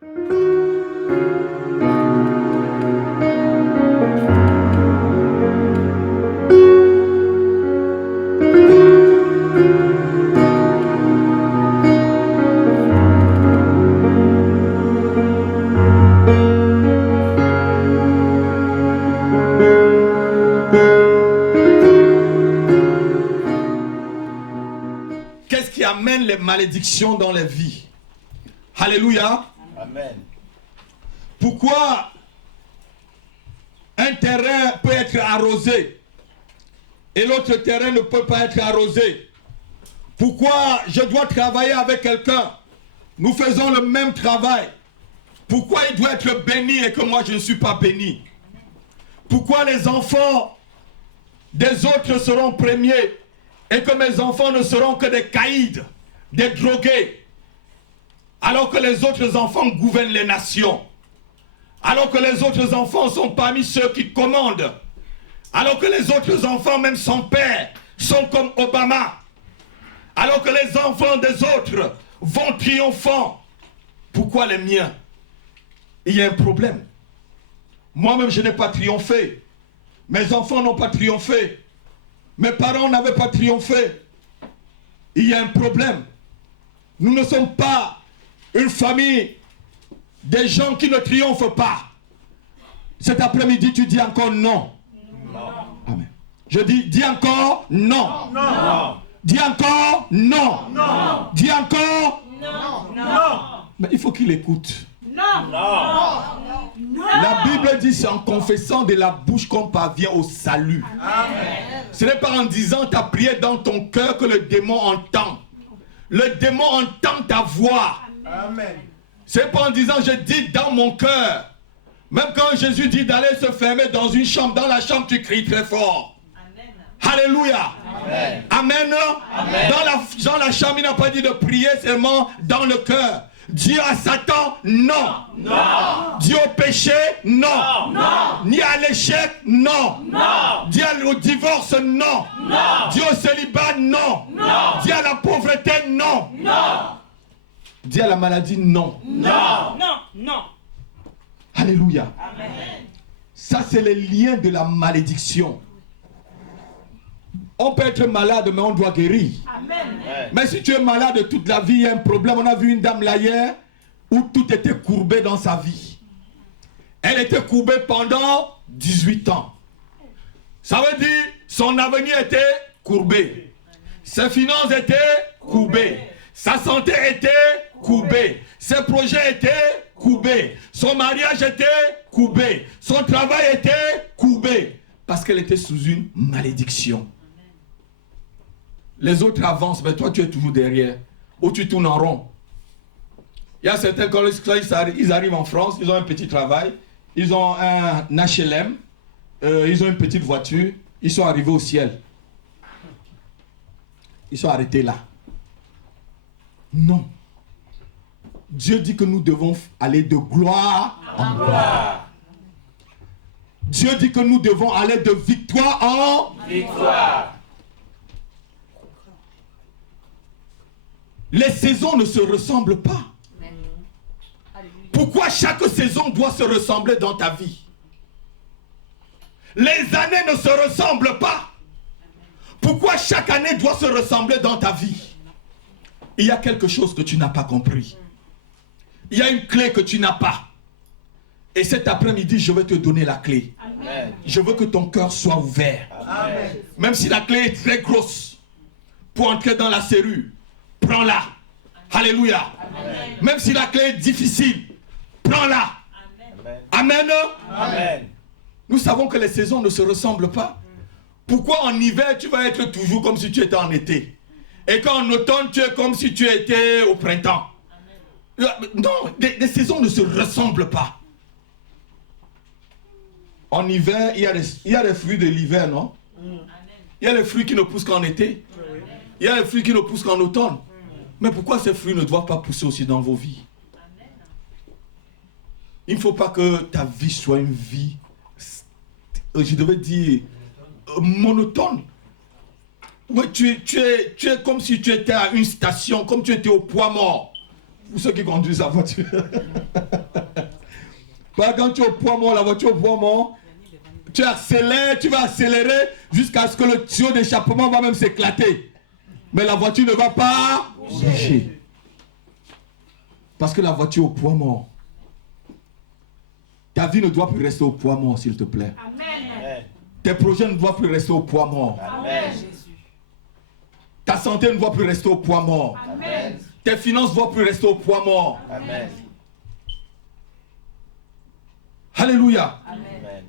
Qu'est-ce qui amène les malédictions dans les vies? Alléluia. Amen. Pourquoi un terrain peut être arrosé et l'autre terrain ne peut pas être arrosé? Pourquoi je dois travailler avec quelqu'un? Nous faisons le même travail. Pourquoi il doit être béni et que moi je ne suis pas béni? Pourquoi les enfants des autres seront premiers et que mes enfants ne seront que des caïds, des drogués, alors que les autres enfants gouvernent les nations, alors que les autres enfants sont parmi ceux qui commandent, alors que les autres enfants, même sans père, sont comme Obama, alors que les enfants des autres vont triomphant? Pourquoi les miens? Il y a un problème. Moi-même, je n'ai pas triomphé. Mes enfants n'ont pas triomphé. Mes parents n'avaient pas triomphé. Il y a un problème. Nous ne sommes pas une famille des gens qui ne triomphent pas. Cet après-midi, tu dis encore non. Non. Amen. Je dis encore non. Non. Dis encore non. Non. Dis encore Non. Non. Mais il faut qu'il écoute. Non. Non. La Bible dit c'est en confessant de la bouche qu'on parvient au salut. Amen. Ce n'est pas en disant ta prière dans ton cœur que le démon entend. Le démon entend ta voix. Amen. C'est pas en disant je dis dans mon cœur. Même quand Jésus dit d'aller se fermer dans une chambre, dans la chambre tu cries très fort. Amen. Alléluia. Amen. Amen. Amen. Dans la chambre il n'a pas dit de prier seulement dans le cœur. Dis à Satan, non. Non. Dis au péché, non. Non. Ni à l'échec, non. Non. Dis au divorce, non. Non. Dis au célibat, non. Non. Dis à la pauvreté, non. Non. Dis à la maladie, non. Non. Non, non. Alléluia. Amen. Ça, c'est le lien de la malédiction. On peut être malade, mais on doit guérir. Amen. Mais si tu es malade toute la vie, il y a un problème. On a vu une dame là hier où tout était courbé dans sa vie. Elle était courbée pendant 18 ans. Ça veut dire son avenir était courbé. Ses finances étaient courbées. Sa santé était courbée. Ses projets étaient courbés. Son mariage était courbé. Son travail était courbé. Parce qu'elle était sous une malédiction. Les autres avancent, mais toi tu es toujours derrière. Ou tu tournes en rond. Il y a certains, quand ils arrivent en France, ils ont un petit travail, ils ont un HLM, ils ont une petite voiture, ils sont arrivés au ciel. Ils sont arrêtés là. Non. Dieu dit que nous devons aller de gloire en gloire. Dieu dit que nous devons aller de victoire en Victoire. Les saisons ne se ressemblent pas. Pourquoi chaque saison doit se ressembler dans ta vie? Les années ne se ressemblent pas. Pourquoi chaque année doit se ressembler dans ta vie? Il y a quelque chose que tu n'as pas compris. Il y a une clé que tu n'as pas. Et cet après-midi, je vais te donner la clé. Amen. Je veux que ton cœur soit ouvert. Amen. Même si la clé est très grosse, pour entrer dans la serrure, prends-la. Alléluia. Amen. Même si la clé est difficile, prends-la. Amen. Amen. Amen. Nous savons que les saisons ne se ressemblent pas. Pourquoi en hiver, tu vas être toujours comme si tu étais en été? Et qu'en automne, tu es comme si tu étais au printemps? Non, les saisons ne se ressemblent pas. En hiver, il y a les fruits de l'hiver, non? Il y a les fruits qui ne poussent qu'en été. Il y a les fruits qui ne poussent qu'en automne. Mais pourquoi ces fruits ne doivent pas pousser aussi dans vos vies? Il ne faut pas que ta vie soit une vie, je devais dire, monotone. Oui, tu es comme si tu étais à une station, comme tu étais au poids mort. Pour ceux qui conduisent la voiture. Quand tu es au poids mort, la voiture au poids mort, tu accélères, tu vas accélérer jusqu'à ce que le tuyau d'échappement va même s'éclater. Mais la voiture ne va pas bouger. Parce que la voiture au poids mort. Ta vie ne doit plus rester au poids mort, s'il te plaît. Amen. Tes projets ne doivent plus rester au poids mort. Amen. Ta santé ne doit plus rester au poids mort. Amen. Tes finances ne doivent plus rester au poids mort. Amen. Alléluia. Amen.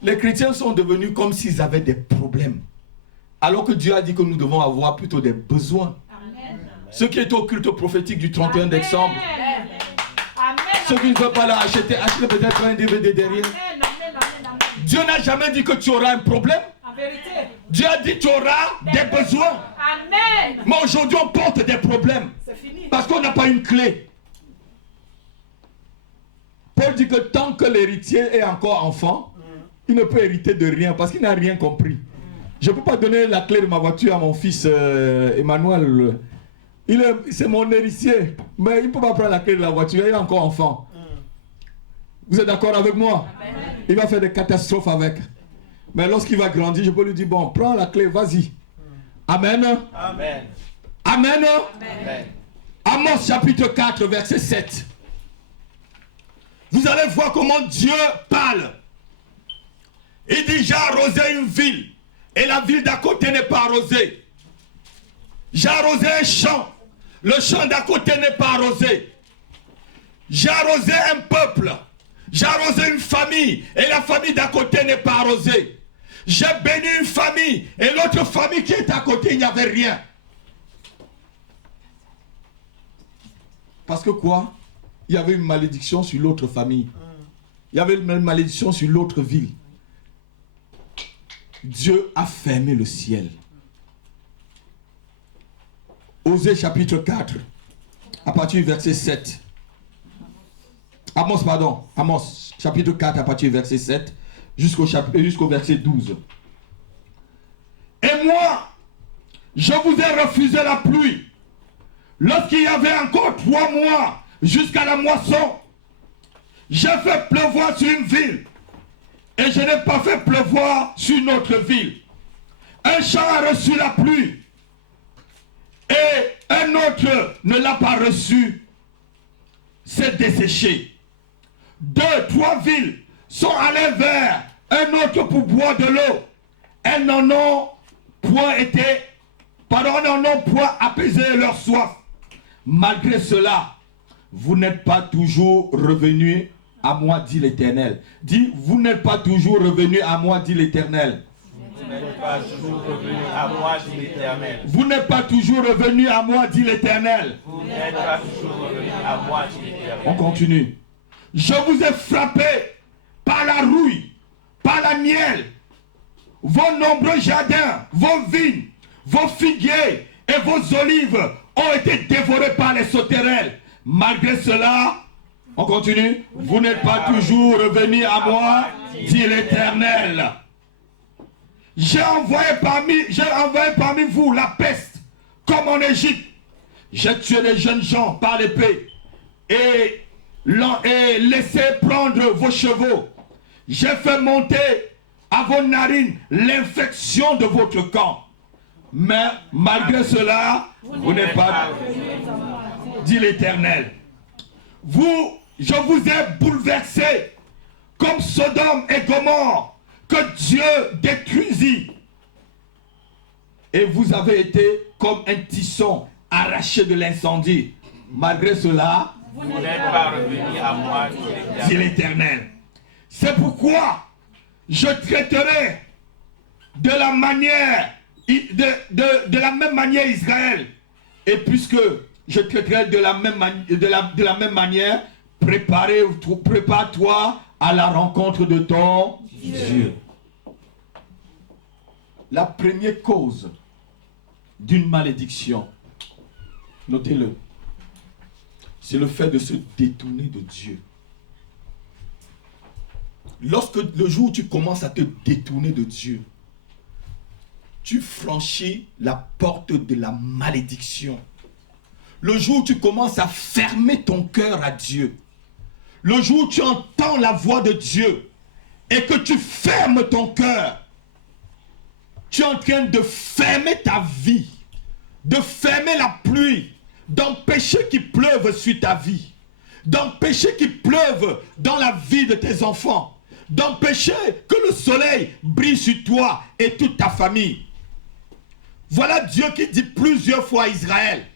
Les chrétiens sont devenus comme s'ils avaient des problèmes. Alors que Dieu a dit que nous devons avoir plutôt des besoins. Amen. Ceux qui étaient au culte prophétique du 31 Amen. décembre, Amen. ceux qui ne veulent pas l'acheter, achetez peut-être un DVD derrière. Amen. Amen. Dieu n'a jamais dit que tu auras un problème. En vérité. Dieu a dit que tu auras des besoins. Amen. Mais aujourd'hui, on porte des problèmes. C'est fini. Parce qu'on n'a pas une clé. Paul dit que tant que l'héritier est encore enfant, il ne peut hériter de rien parce qu'il n'a rien compris. Je ne peux pas donner la clé de ma voiture à mon fils Emmanuel. C'est mon héritier. Mais il ne peut pas prendre la clé de la voiture. Il est encore enfant. Vous êtes d'accord avec moi? Amen. Il va faire des catastrophes avec. Mais lorsqu'il va grandir, je peux lui dire, bon, prends la clé, vas-y. Amen. Amen. Amen. Amen. Amos chapitre 4, verset 7. Vous allez voir comment Dieu parle. Il dit, j'ai arrosé une ville et la ville d'à côté n'est pas arrosée. J'ai arrosé un champ, le champ d'à côté n'est pas arrosé. J'ai arrosé un peuple, j'ai arrosé une famille et la famille d'à côté n'est pas arrosée. J'ai béni une famille et l'autre famille qui est à côté, il n'y avait rien. Parce que quoi? Il y avait une malédiction sur l'autre famille. Il y avait une malédiction sur l'autre ville. Dieu a fermé le ciel. Osée chapitre 4, à partir du verset 7. Amos chapitre 4 à partir du verset 7 jusqu'au verset 12. Et moi, je vous ai refusé la pluie lorsqu'il y avait encore 3 mois jusqu'à la moisson. J'ai fait pleuvoir sur une ville et je n'ai pas fait pleuvoir sur une autre ville. Un champ a reçu la pluie et un autre ne l'a pas reçu. C'est desséché. 2, 3 villes sont allées vers un autre pour boire de l'eau. Elles n'en ont point apaisé leur soif. Malgré cela, vous n'êtes pas toujours revenus à moi, dit l'Éternel. Dis, vous n'êtes pas toujours revenus à moi, dit l'Éternel. Vous n'êtes pas toujours revenu à moi, dit l'Éternel. Vous n'êtes pas toujours revenus à moi, dit l'Éternel. Vous n'êtes pas toujours revenu à moi, dit l'Éternel. On continue. Je vous ai frappé par la rouille, par la miel. Vos nombreux jardins, vos vignes, vos figuiers et vos olives ont été dévorés par les sauterelles. Malgré cela, on continue. Vous n'êtes pas toujours revenus à moi, dit l'Éternel. J'ai envoyé parmi vous la peste, comme en Égypte. J'ai tué les jeunes gens par l'épée et laissé prendre vos chevaux. J'ai fait monter à vos narines l'infection de votre camp. Mais malgré cela, vous n'êtes pas, dit l'Éternel. Je vous ai bouleversé comme Sodome et Gomorrhe que Dieu détruisit. Et vous avez été comme un tisson arraché de l'incendie. Malgré cela, vous n'êtes pas revenu à moi, dit l'Éternel. C'est pourquoi je traiterai de la même manière Israël. Et puisque je traiterai de la même manière, prépare-toi à la rencontre de ton Dieu. La première cause d'une malédiction, notez-le, c'est le fait de se détourner de Dieu. Lorsque le jour où tu commences à te détourner de Dieu, tu franchis la porte de la malédiction. Le jour où tu commences à fermer ton cœur à Dieu, le jour où tu entends la voix de Dieu et que tu fermes ton cœur, tu es en train de fermer ta vie, de fermer la pluie, d'empêcher qu'il pleuve sur ta vie, d'empêcher qu'il pleuve dans la vie de tes enfants, d'empêcher que le soleil brille sur toi et toute ta famille. Voilà Dieu qui dit plusieurs fois à Israël,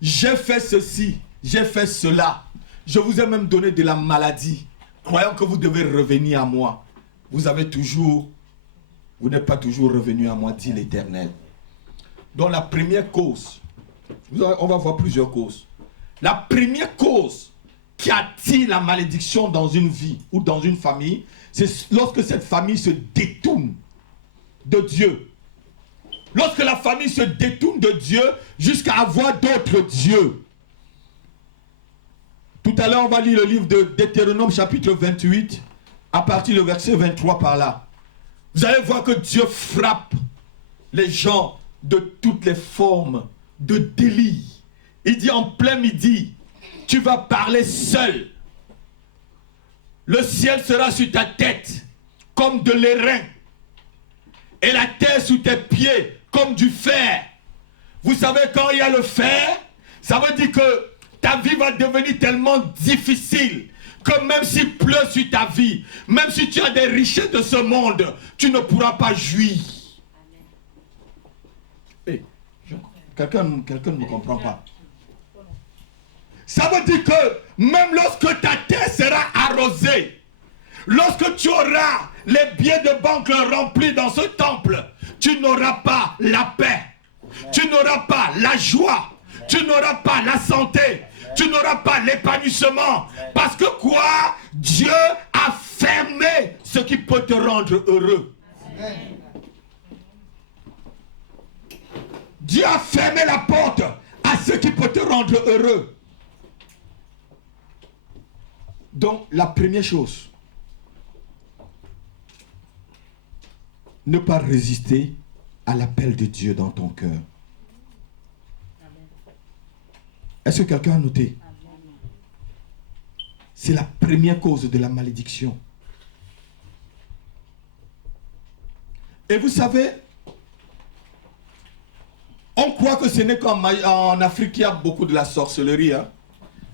j'ai fait ceci, j'ai fait cela, je vous ai même donné de la maladie, croyant que vous devez revenir à moi. Vous n'êtes pas toujours revenu à moi, dit l'Éternel. Donc la première cause, on va voir plusieurs causes. La première cause qui attire la malédiction dans une vie ou dans une famille, c'est lorsque cette famille se détourne de Dieu. Lorsque la famille se détourne de Dieu jusqu'à avoir d'autres dieux. Tout à l'heure, on va lire le livre de Deutéronome chapitre 28, à partir du verset 23 par là. Vous allez voir que Dieu frappe les gens de toutes les formes de délit. Il dit en plein midi, tu vas parler seul. Le ciel sera sur ta tête comme de l'airain et la terre sous tes pieds comme du fer. Vous savez, quand il y a le fer, ça veut dire que ta vie va devenir tellement difficile que même s'il pleut sur ta vie, même si tu as des richesses de ce monde, tu ne pourras pas jouir. Hey, quelqu'un ne me comprend pas. Ça veut dire que même lorsque ta terre sera arrosée, lorsque tu auras les billets de banque remplis dans ce temple, tu n'auras pas la paix, tu n'auras pas la joie, tu n'auras pas la santé, tu n'auras pas l'épanouissement. Parce que quoi? Dieu a fermé ce qui peut te rendre heureux. Dieu a fermé la porte à ce qui peut te rendre heureux. Donc, la première chose, ne pas résister à l'appel de Dieu dans ton cœur. Est-ce que quelqu'un a noté? C'est la première cause de la malédiction. Et vous savez, on croit que ce n'est qu'en Afrique qu'il y a beaucoup de la sorcellerie. Hein?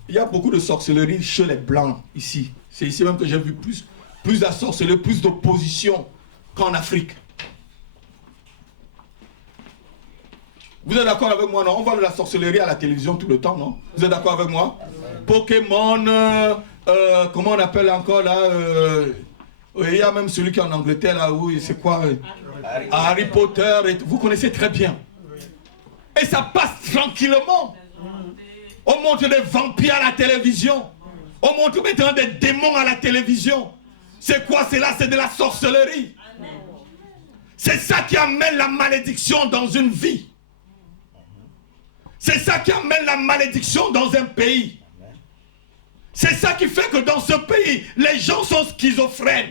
Il y a beaucoup de sorcellerie chez les Blancs, ici. C'est ici même que j'ai vu plus de la sorcellerie, plus d'opposition qu'en Afrique. Vous êtes d'accord avec moi, non? On voit de la sorcellerie à la télévision tout le temps, non? Vous êtes d'accord avec moi? Pokémon, comment on appelle encore là? Il y a même celui qui est en Angleterre là, où c'est quoi? Harry Potter, et vous connaissez très bien. Et ça passe tranquillement. On montre des vampires à la télévision. On montre maintenant des démons à la télévision. C'est quoi? C'est là, c'est de la sorcellerie. C'est ça qui amène la malédiction dans une vie. C'est ça qui amène la malédiction dans un pays. C'est ça qui fait que dans ce pays, les gens sont schizophrènes.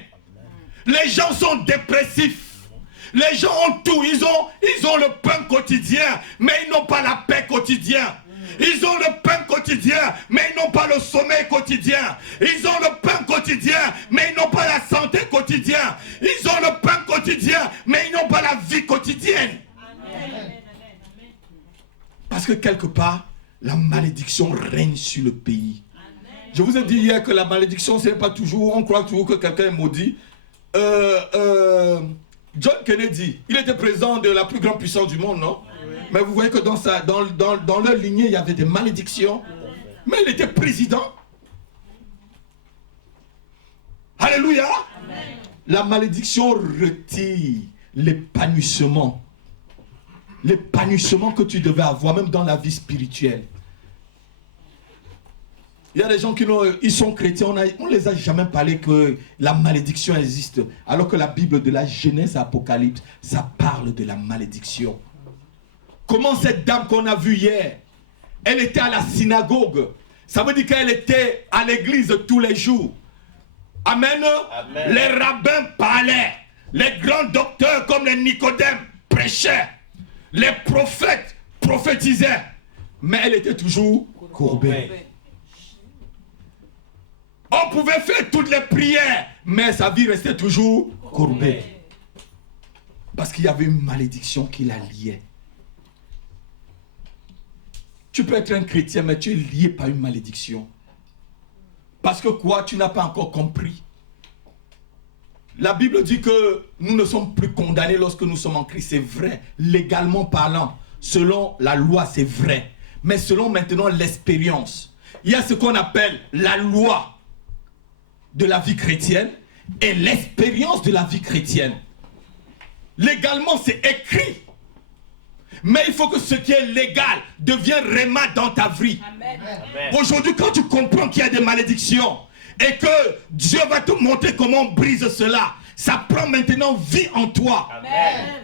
Les gens sont dépressifs. Les gens ont tout. Ils ont le pain quotidien, mais ils n'ont pas la paix quotidienne. Ils ont le pain quotidien, mais ils n'ont pas le sommeil quotidien. Ils ont le pain quotidien, mais ils n'ont pas la santé quotidienne. Ils ont le pain quotidien, mais ils n'ont pas la vie quotidienne. Amen. Parce que quelque part, la malédiction règne sur le pays. Amen. Je vous ai dit hier que la malédiction, ce n'est pas toujours, on croit toujours que quelqu'un est maudit. John Kennedy, il était président de la plus grande puissance du monde, non? Oui. Mais vous voyez que dans leur lignée, il y avait des malédictions. Mais il était président. Alléluia. Amen. La malédiction retire l'épanouissement. L'épanouissement que tu devais avoir, même dans la vie spirituelle. Il y a des gens ils sont chrétiens, on ne les a jamais parlé que la malédiction existe. Alors que la Bible de la Genèse à Apocalypse, ça parle de la malédiction. Comment cette dame qu'on a vue hier, elle était à la synagogue. Ça veut dire qu'elle était à l'église tous les jours. Amen. Amen. Les rabbins parlaient. Les grands docteurs comme les Nicodèmes prêchaient. Les prophètes prophétisaient. Mais elle était toujours courbée. Oh, On pouvait faire toutes les prières, mais sa vie restait toujours courbée. Parce qu'il y avait une malédiction qui la liait. Tu peux être un chrétien, mais tu es lié par une malédiction. Parce que quoi? Tu n'as pas encore compris. La Bible dit que nous ne sommes plus condamnés lorsque nous sommes en Christ. C'est vrai, légalement parlant. Selon la loi, c'est vrai. Mais selon maintenant l'expérience, il y a ce qu'on appelle la loi de la vie chrétienne et l'expérience de la vie chrétienne. Légalement, c'est écrit. Mais il faut que ce qui est légal devienne réma dans ta vie. Aujourd'hui, quand tu comprends qu'il y a des malédictions et que Dieu va te montrer comment on brise cela, ça prend maintenant vie en toi. Amen.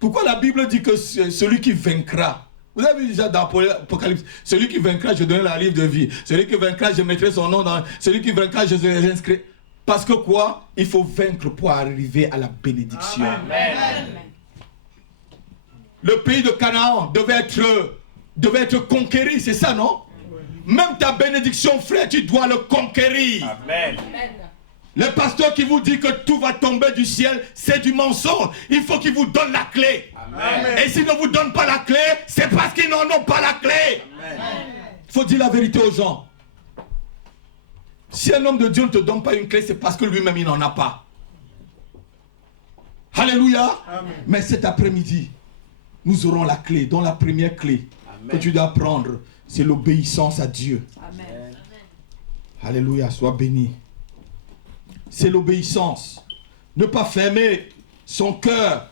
Pourquoi la Bible dit que celui qui vaincra, vous avez vu déjà dans l'Apocalypse, celui qui vaincra, je donnerai la livre de vie. Celui qui vaincra, je mettrai son nom dans... Celui qui vaincra, je les inscrirai. Parce que quoi? Il faut vaincre pour arriver à la bénédiction. Amen. Le pays de Canaan devait être conquéri, c'est ça, non? Même ta bénédiction, frère, tu dois le conquérir. Amen. Le pasteur qui vous dit que tout va tomber du ciel, c'est du mensonge. Il faut qu'il vous donne la clé. Amen. Et s'il ne vous donne pas la clé, c'est parce qu'ils n'en ont pas la clé. Il faut dire la vérité aux gens. Si un homme de Dieu ne te donne pas une clé, c'est parce que lui-même, il n'en a pas. Alléluia. Amen. Mais cet après-midi, nous aurons la clé, dont la première clé que tu dois prendre, c'est l'obéissance à Dieu. Amen. Alléluia, sois béni. C'est l'obéissance. Ne pas fermer son cœur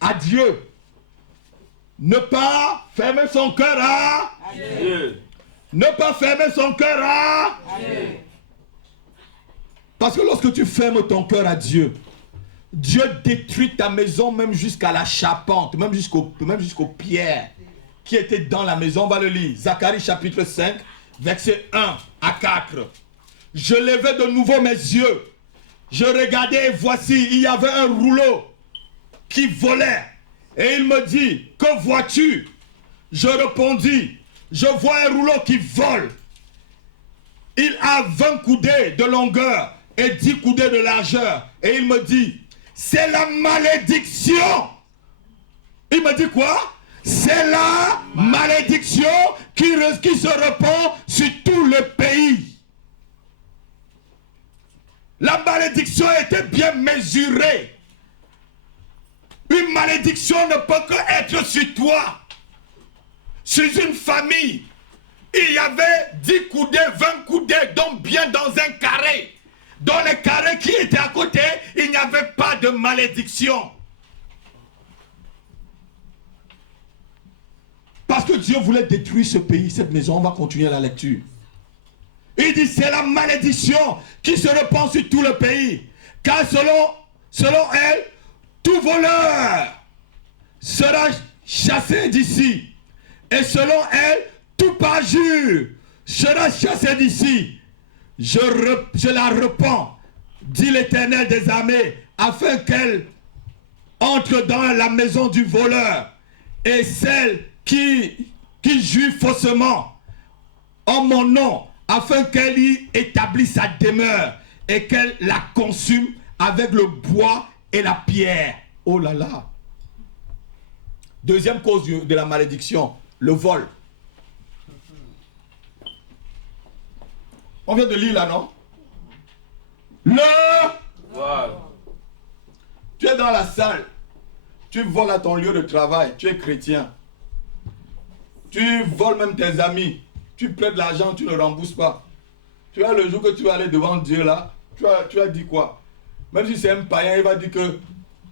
à Dieu. Ne pas fermer son cœur à Dieu. Ne pas fermer son cœur à Dieu. Parce que lorsque tu fermes ton cœur à Dieu, Dieu détruit ta maison même jusqu'à la charpente, même jusqu'aux pierres qui étaient dans la maison. On va le lire. Zacharie chapitre 5, versets 1 à 4. Je levai de nouveau mes yeux. Je regardais et voici, il y avait un rouleau qui volait. Et il me dit, que vois-tu? Je répondis, je vois un rouleau qui vole. Il a 20 coudées de longueur et 10 coudées de largeur. Et il me dit, c'est la malédiction. Il me dit quoi? C'est la malédiction qui se répand sur tout le pays. La malédiction était bien mesurée. Une malédiction ne peut que être sur toi. Sur une famille. Il y avait 10 coudées, 20 coudées, donc bien dans un carré. Dans les carrés qui étaient à côté, il n'y avait pas de malédiction. Parce que Dieu voulait détruire ce pays, cette maison. On va continuer la lecture. Il dit, c'est la malédiction qui se répand sur tout le pays. Car selon elle, tout voleur sera chassé d'ici. Et selon elle, tout parjure sera chassé d'ici. Je la repens, dit l'Éternel des armées, afin qu'elle entre dans la maison du voleur. Et celle qui juge faussement en mon nom, afin qu'elle y établisse sa demeure et qu'elle la consume avec le bois et la pierre. Oh là là. Deuxième cause de la malédiction, le vol. On vient de lire là, non? Tu es dans la salle, tu voles à ton lieu de travail, tu es chrétien. Tu voles même tes amis. Tu prêtes de l'argent, tu ne rembourses pas. Tu as le jour que tu vas aller devant Dieu là, tu as dit quoi? Même si c'est un païen, il va dire que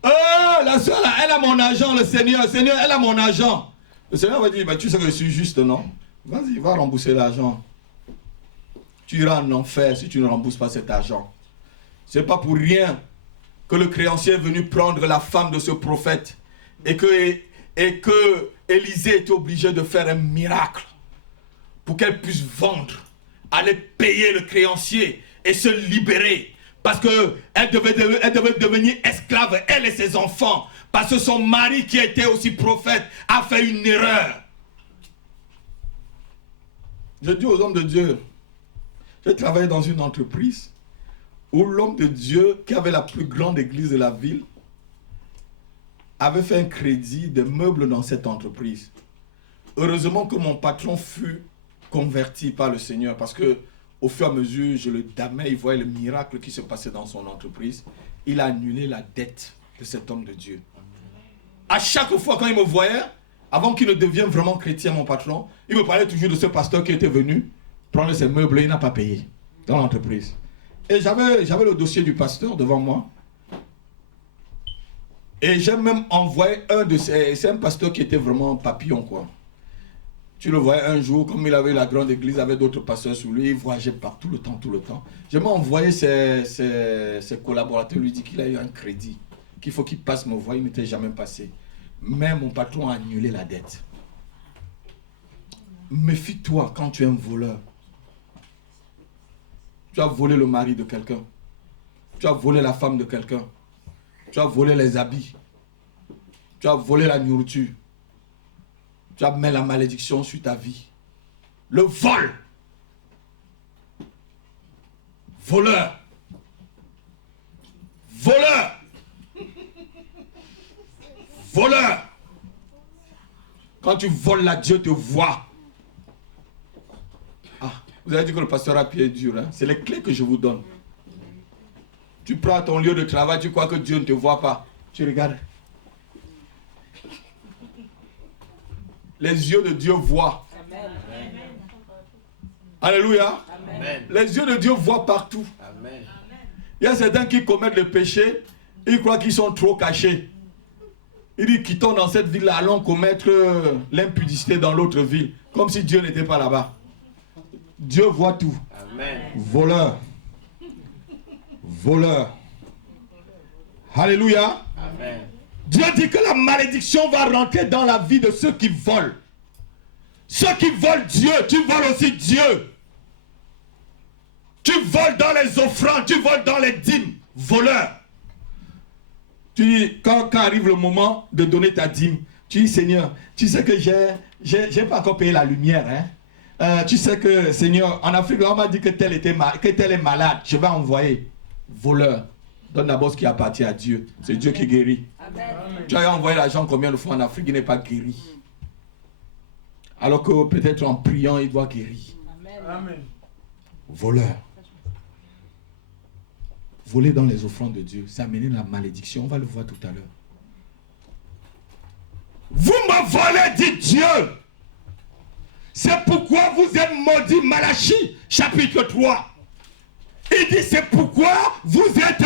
oh, la soeur là, elle a mon argent, le Seigneur, elle a mon argent. Le Seigneur va dire, bah, tu sais que je suis juste, non? Vas-y, va rembourser l'argent. Tu iras en enfer si tu ne rembourses pas cet argent. C'est pas pour rien que le créancier est venu prendre la femme de ce prophète et que Élisée était obligé de faire un miracle pour qu'elle puisse vendre, aller payer le créancier et se libérer. Parce qu'elle devait devenir esclave, elle et ses enfants. Parce que son mari, qui était aussi prophète, a fait une erreur. Je dis aux hommes de Dieu, J'ai travaillé dans une entreprise où l'homme de Dieu, qui avait la plus grande église de la ville, avait fait un crédit de meubles dans cette entreprise. Heureusement que mon patron fut converti par le Seigneur, parce que au fur et à mesure, je le damais, il voyait le miracle qui se passait dans son entreprise. Il a annulé la dette de cet homme de Dieu. À chaque fois quand il me voyait, avant qu'il ne devienne vraiment chrétien, mon patron, il me parlait toujours de ce pasteur qui était venu prendre ses meubles et il n'a pas payé dans l'entreprise. Et j'avais le dossier du pasteur devant moi. Et j'ai même envoyé un de ces... C'est un pasteur qui était vraiment papillon, quoi. Tu le voyais un jour, comme il avait la grande église avec d'autres pasteurs sous lui, il voyageait partout le temps. Je m'ai envoyé ses collaborateurs, lui dit qu'il a eu un crédit, qu'il faut qu'il passe me voir, il n'était jamais passé. Mais mon patron a annulé la dette. Méfie-toi quand tu es un voleur. Tu as volé le mari de quelqu'un. Tu as volé la femme de quelqu'un. Tu as volé les habits. Tu as volé la nourriture. Tu as mis la malédiction sur ta vie. Le vol. Voleur. Voleur. Voleur. Quand tu voles là, Dieu te voit. Ah, vous avez dit que le pasteur à pied est dur. Hein? C'est les clés que je vous donne. Tu prends ton lieu de travail, tu crois que Dieu ne te voit pas. Tu regardes. Les yeux de Dieu voient. Amen. Alléluia. Amen. Les yeux de Dieu voient partout. Amen. Il y a certains qui commettent le péché, ils croient qu'ils sont trop cachés. Ils disent, quittons dans cette ville-là, allons commettre l'impudicité dans l'autre ville, comme si Dieu n'était pas là-bas. Dieu voit tout. Amen. Voleur. Voleur. Alléluia. Amen. Dieu dit que la malédiction va rentrer dans la vie de ceux qui volent. Ceux qui volent Dieu, tu voles aussi Dieu. Tu voles dans les offrandes, tu voles dans les dîmes. Voleur. Tu dis, quand arrive le moment de donner ta dîme, tu dis, Seigneur, tu sais que j'ai pas encore payé la lumière. Hein? Tu sais que, Seigneur, en Afrique, on m'a dit que tel est malade. Je vais envoyer. Voleur. Donne d'abord ce qui appartient à Dieu. C'est Dieu qui guérit. Amen. Tu as envoyé l'argent combien de fois en Afrique, il n'est pas guéri. Alors que peut-être en priant, il doit guérir. Amen. Voleur. Voler dans les offrandes de Dieu, ça amène la malédiction. On va le voir tout à l'heure. Vous me volez, dit Dieu. C'est pourquoi vous êtes maudits. Malachie, chapitre 3. Il dit, c'est pourquoi vous êtes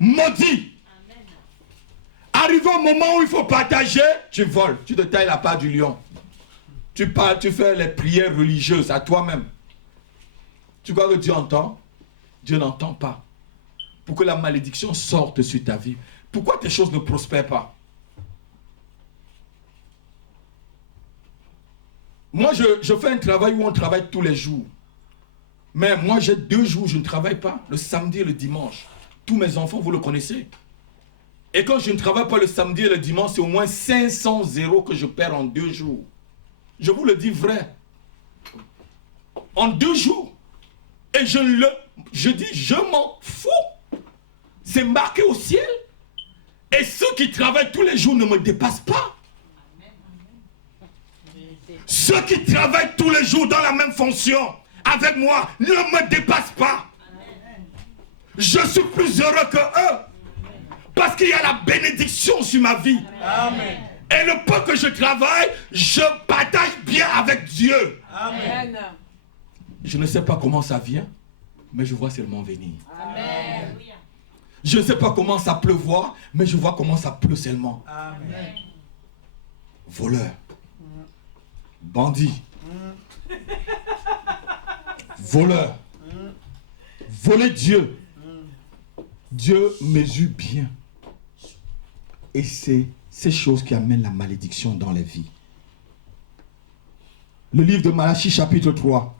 maudits. Arrivé au moment où il faut partager, tu voles. Tu te tailles la part du lion. Tu parles, tu fais les prières religieuses à toi-même. Tu crois que Dieu entend? Dieu n'entend pas. Pour que la malédiction sorte sur ta vie. Pourquoi tes choses ne prospèrent pas? Moi, je fais un travail où on travaille tous les jours. Mais moi, j'ai 2 jours où je ne travaille pas. Le samedi et le dimanche. Tous mes enfants, vous le connaissez. Et quand je ne travaille pas le samedi et le dimanche, c'est au moins 500 € que je perds en 2 jours. Je vous le dis vrai. En 2 jours. Et je dis, je m'en fous. C'est marqué au ciel. Et ceux qui travaillent tous les jours ne me dépassent pas. Ceux qui travaillent tous les jours dans la même fonction avec moi ne me dépassent pas. Je suis plus heureux que eux. Parce qu'il y a la bénédiction sur ma vie. Amen. Et le peu que je travaille, je partage bien avec Dieu. Amen. Je ne sais pas comment ça vient, mais je vois seulement venir. Amen. Je ne sais pas comment ça pleuvoir, mais je vois comment ça pleut seulement. Amen. Voleur. Bandit. Voleur. Voler Dieu. Dieu mesure bien. Et c'est ces choses qui amènent la malédiction dans les vies. Le livre de Malachie chapitre 3.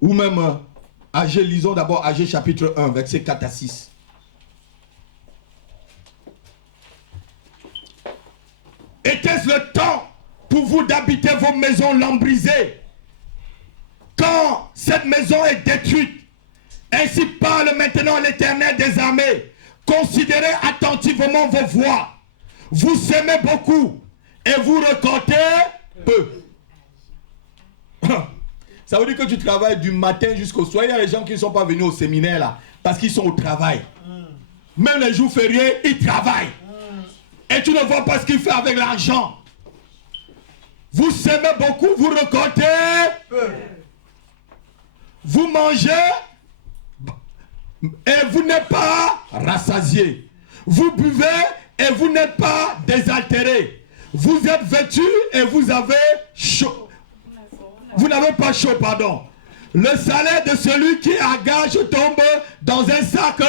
Ou même Agé, lisons d'abord Agé chapitre 1, versets 4 à 6. Était-ce le temps pour vous d'habiter vos maisons lambrisées quand cette maison est détruite, ainsi parle maintenant l'Éternel des armées. Considérez attentivement vos voies. Vous semez beaucoup et vous récoltez peu. Ça veut dire que tu travailles du matin jusqu'au soir. Il y a les gens qui ne sont pas venus au séminaire là parce qu'ils sont au travail. Même les jours fériés, ils travaillent. Et tu ne vois pas ce qu'ils font avec l'argent. Vous semez beaucoup, vous récoltez peu. Vous mangez et vous n'êtes pas rassasié. Vous buvez et vous n'êtes pas désaltéré. Vous êtes vêtu et vous avez chaud. Vous n'avez pas chaud, pardon. Le salaire de celui qui a gage tombe dans un sac.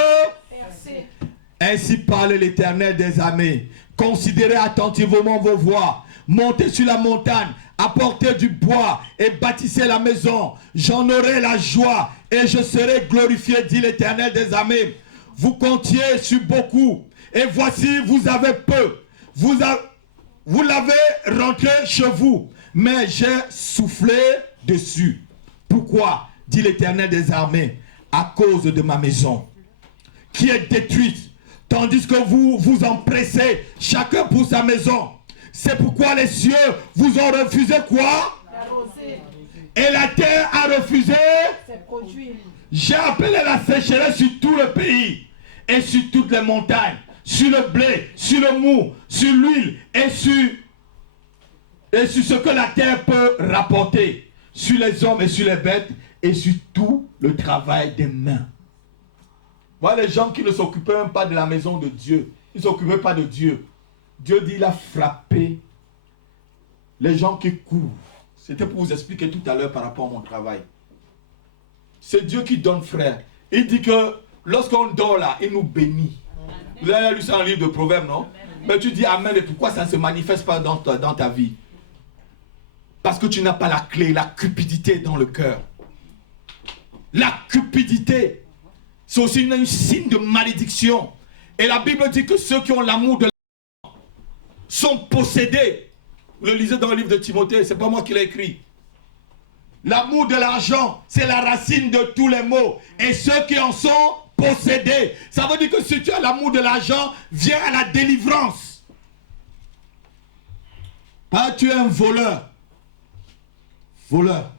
Ainsi parle l'Éternel des armées. Considérez attentivement vos voies. Montez sur la montagne, apportez du bois et bâtissez la maison. J'en aurai la joie et je serai glorifié, dit l'Éternel des armées. Vous comptiez sur beaucoup et voici vous avez peu. Vous l'avez rentré chez vous, mais j'ai soufflé dessus. Pourquoi, dit l'Éternel des armées? À cause de ma maison qui est détruite, tandis que vous vous empressez chacun pour sa maison. C'est pourquoi les cieux vous ont refusé quoi? Et la terre a refusé. J'ai appelé la sécheresse sur tout le pays et sur toutes les montagnes, sur le blé, sur le mou, sur l'huile et sur ce que la terre peut rapporter, sur les hommes et sur les bêtes et sur tout le travail des mains. Voilà les gens qui ne s'occupaient même pas de la maison de Dieu. Ils ne s'occupaient pas de Dieu. Dieu dit il a frappé les gens qui courent. C'était pour vous expliquer tout à l'heure par rapport à mon travail. C'est Dieu qui donne, frère. Il dit que lorsqu'on dort là, il nous bénit. Vous avez lu ça dans le livre de Proverbes, non? Mais tu dis Amen, et pourquoi ça ne se manifeste pas dans ta vie? Parce que tu n'as pas la clé, la cupidité dans le cœur. La cupidité, c'est aussi un signe de malédiction. Et la Bible dit que ceux qui ont l'amour de l'argent sont possédés. Vous le lisez dans le livre de Timothée, c'est pas moi qui l'ai écrit. L'amour de l'argent, c'est la racine de tous les maux. Et ceux qui en sont possédés. Ça veut dire que si tu as l'amour de l'argent, viens à la délivrance. Pas tu es un voleur. Voleur.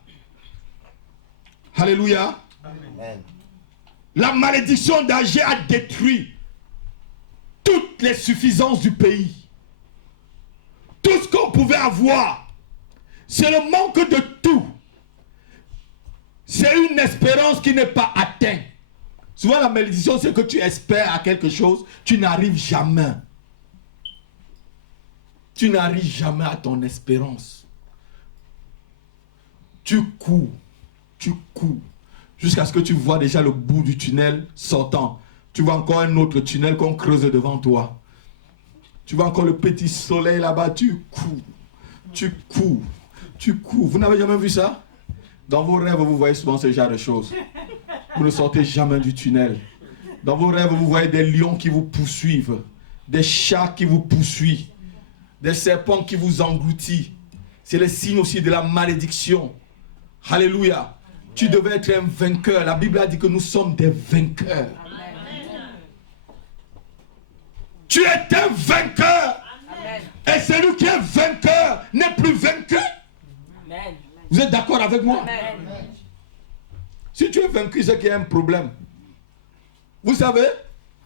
Alléluia. Amen. La malédiction d'Agé a détruit toutes les suffisances du pays. Tout ce qu'on pouvait avoir, c'est le manque de tout. C'est une espérance qui n'est pas atteinte. Souvent la malédiction, c'est que tu espères à quelque chose, tu n'arrives jamais. Tu n'arrives jamais à ton espérance. Tu cours, jusqu'à ce que tu vois déjà le bout du tunnel sortant. Tu vois encore un autre tunnel qu'on creuse devant toi. Tu vois encore le petit soleil là-bas, tu cours. Vous n'avez jamais vu ça? Dans vos rêves, vous voyez souvent ce genre de choses. Vous ne sortez jamais du tunnel. Dans vos rêves, vous voyez des lions qui vous poursuivent, des chats qui vous poursuivent, des serpents qui vous engloutissent. C'est le signe aussi de la malédiction. Alléluia. Tu devais être un vainqueur. La Bible a dit que nous sommes des vainqueurs. Tu es un vainqueur. Amen. Et celui qui est vainqueur n'est plus vaincu. Amen. Vous êtes d'accord avec moi? Amen. Si tu es vaincu, c'est qu'il y a un problème. Vous savez,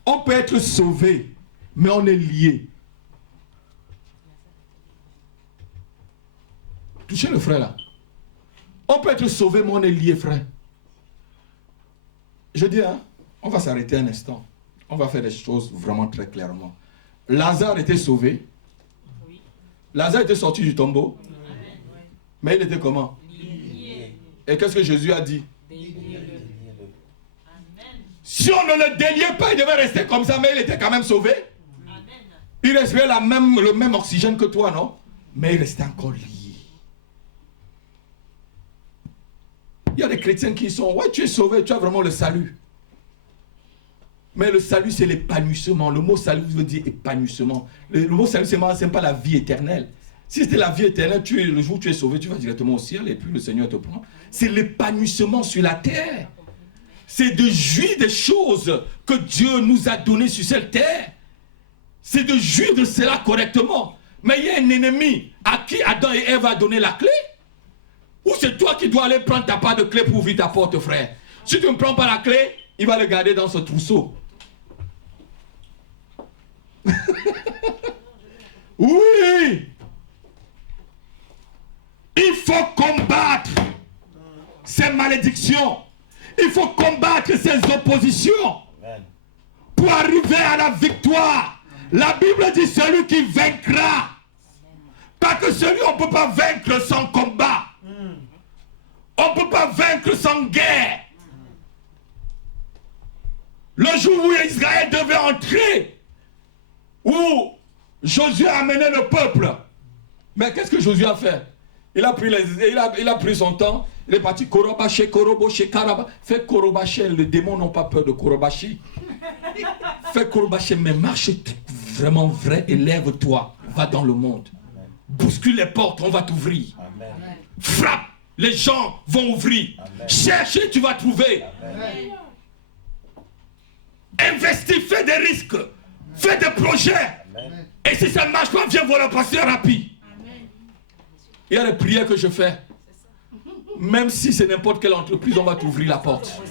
on peut être sauvé, mais on est lié. Touchez le frère là. On peut être sauvé, mais on est lié, frère. Je dis, hein, on va s'arrêter un instant. On va faire des choses vraiment très clairement. Lazare était sauvé. Oui. Lazare était sorti du tombeau. Oui. Mais il était comment? Lié. Et qu'est-ce que Jésus a dit? Déliez-le. Si on ne le déliait pas, il devait rester comme ça, mais il était quand même sauvé. Amen. Il respirait le même oxygène que toi, non? Mais il restait encore lié. Il y a des chrétiens qui sont, ouais, tu es sauvé, tu as vraiment le salut. Mais le salut, c'est l'épanouissement. Le mot salut veut dire épanouissement. Le mot salut, ce n'est pas la vie éternelle. Si c'était la vie éternelle, le jour où tu es sauvé, tu vas directement au ciel et puis le Seigneur te prend. C'est l'épanouissement sur la terre. C'est de jouir des choses que Dieu nous a données sur cette terre. C'est de jouir de cela correctement. Mais il y a un ennemi à qui Adam et Ève a donné la clé. Ou c'est toi qui dois aller prendre ta part de clé pour ouvrir ta porte, frère. Si tu ne prends pas la clé, il va le garder dans ce trousseau. Oui. Il faut combattre ces malédictions. Il faut combattre ces oppositions pour arriver à la victoire. La Bible dit celui qui vaincra. Pas que celui, on ne peut pas vaincre sans combat. On ne peut pas vaincre sans guerre. Le jour où Israël devait entrer, où Josué a amené le peuple. Mais qu'est-ce que Josué a fait? Il a pris son temps. Il est parti Korobaché, Koroboché, Karaba. Fais Korobaché, les démons n'ont pas peur de Korobaché. Fais Korobaché, mais marche vraiment vrai et lève-toi. Va dans le monde. Bouscule les portes, on va t'ouvrir. Frappe, les gens vont ouvrir. Cherche, tu vas trouver. Investis, fais des risques. Fais des projets. Et si ça ne marche pas, viens voir le pasteur rapide. Il y a des prières que je fais. Même si c'est n'importe quelle entreprise, on va t'ouvrir la porte.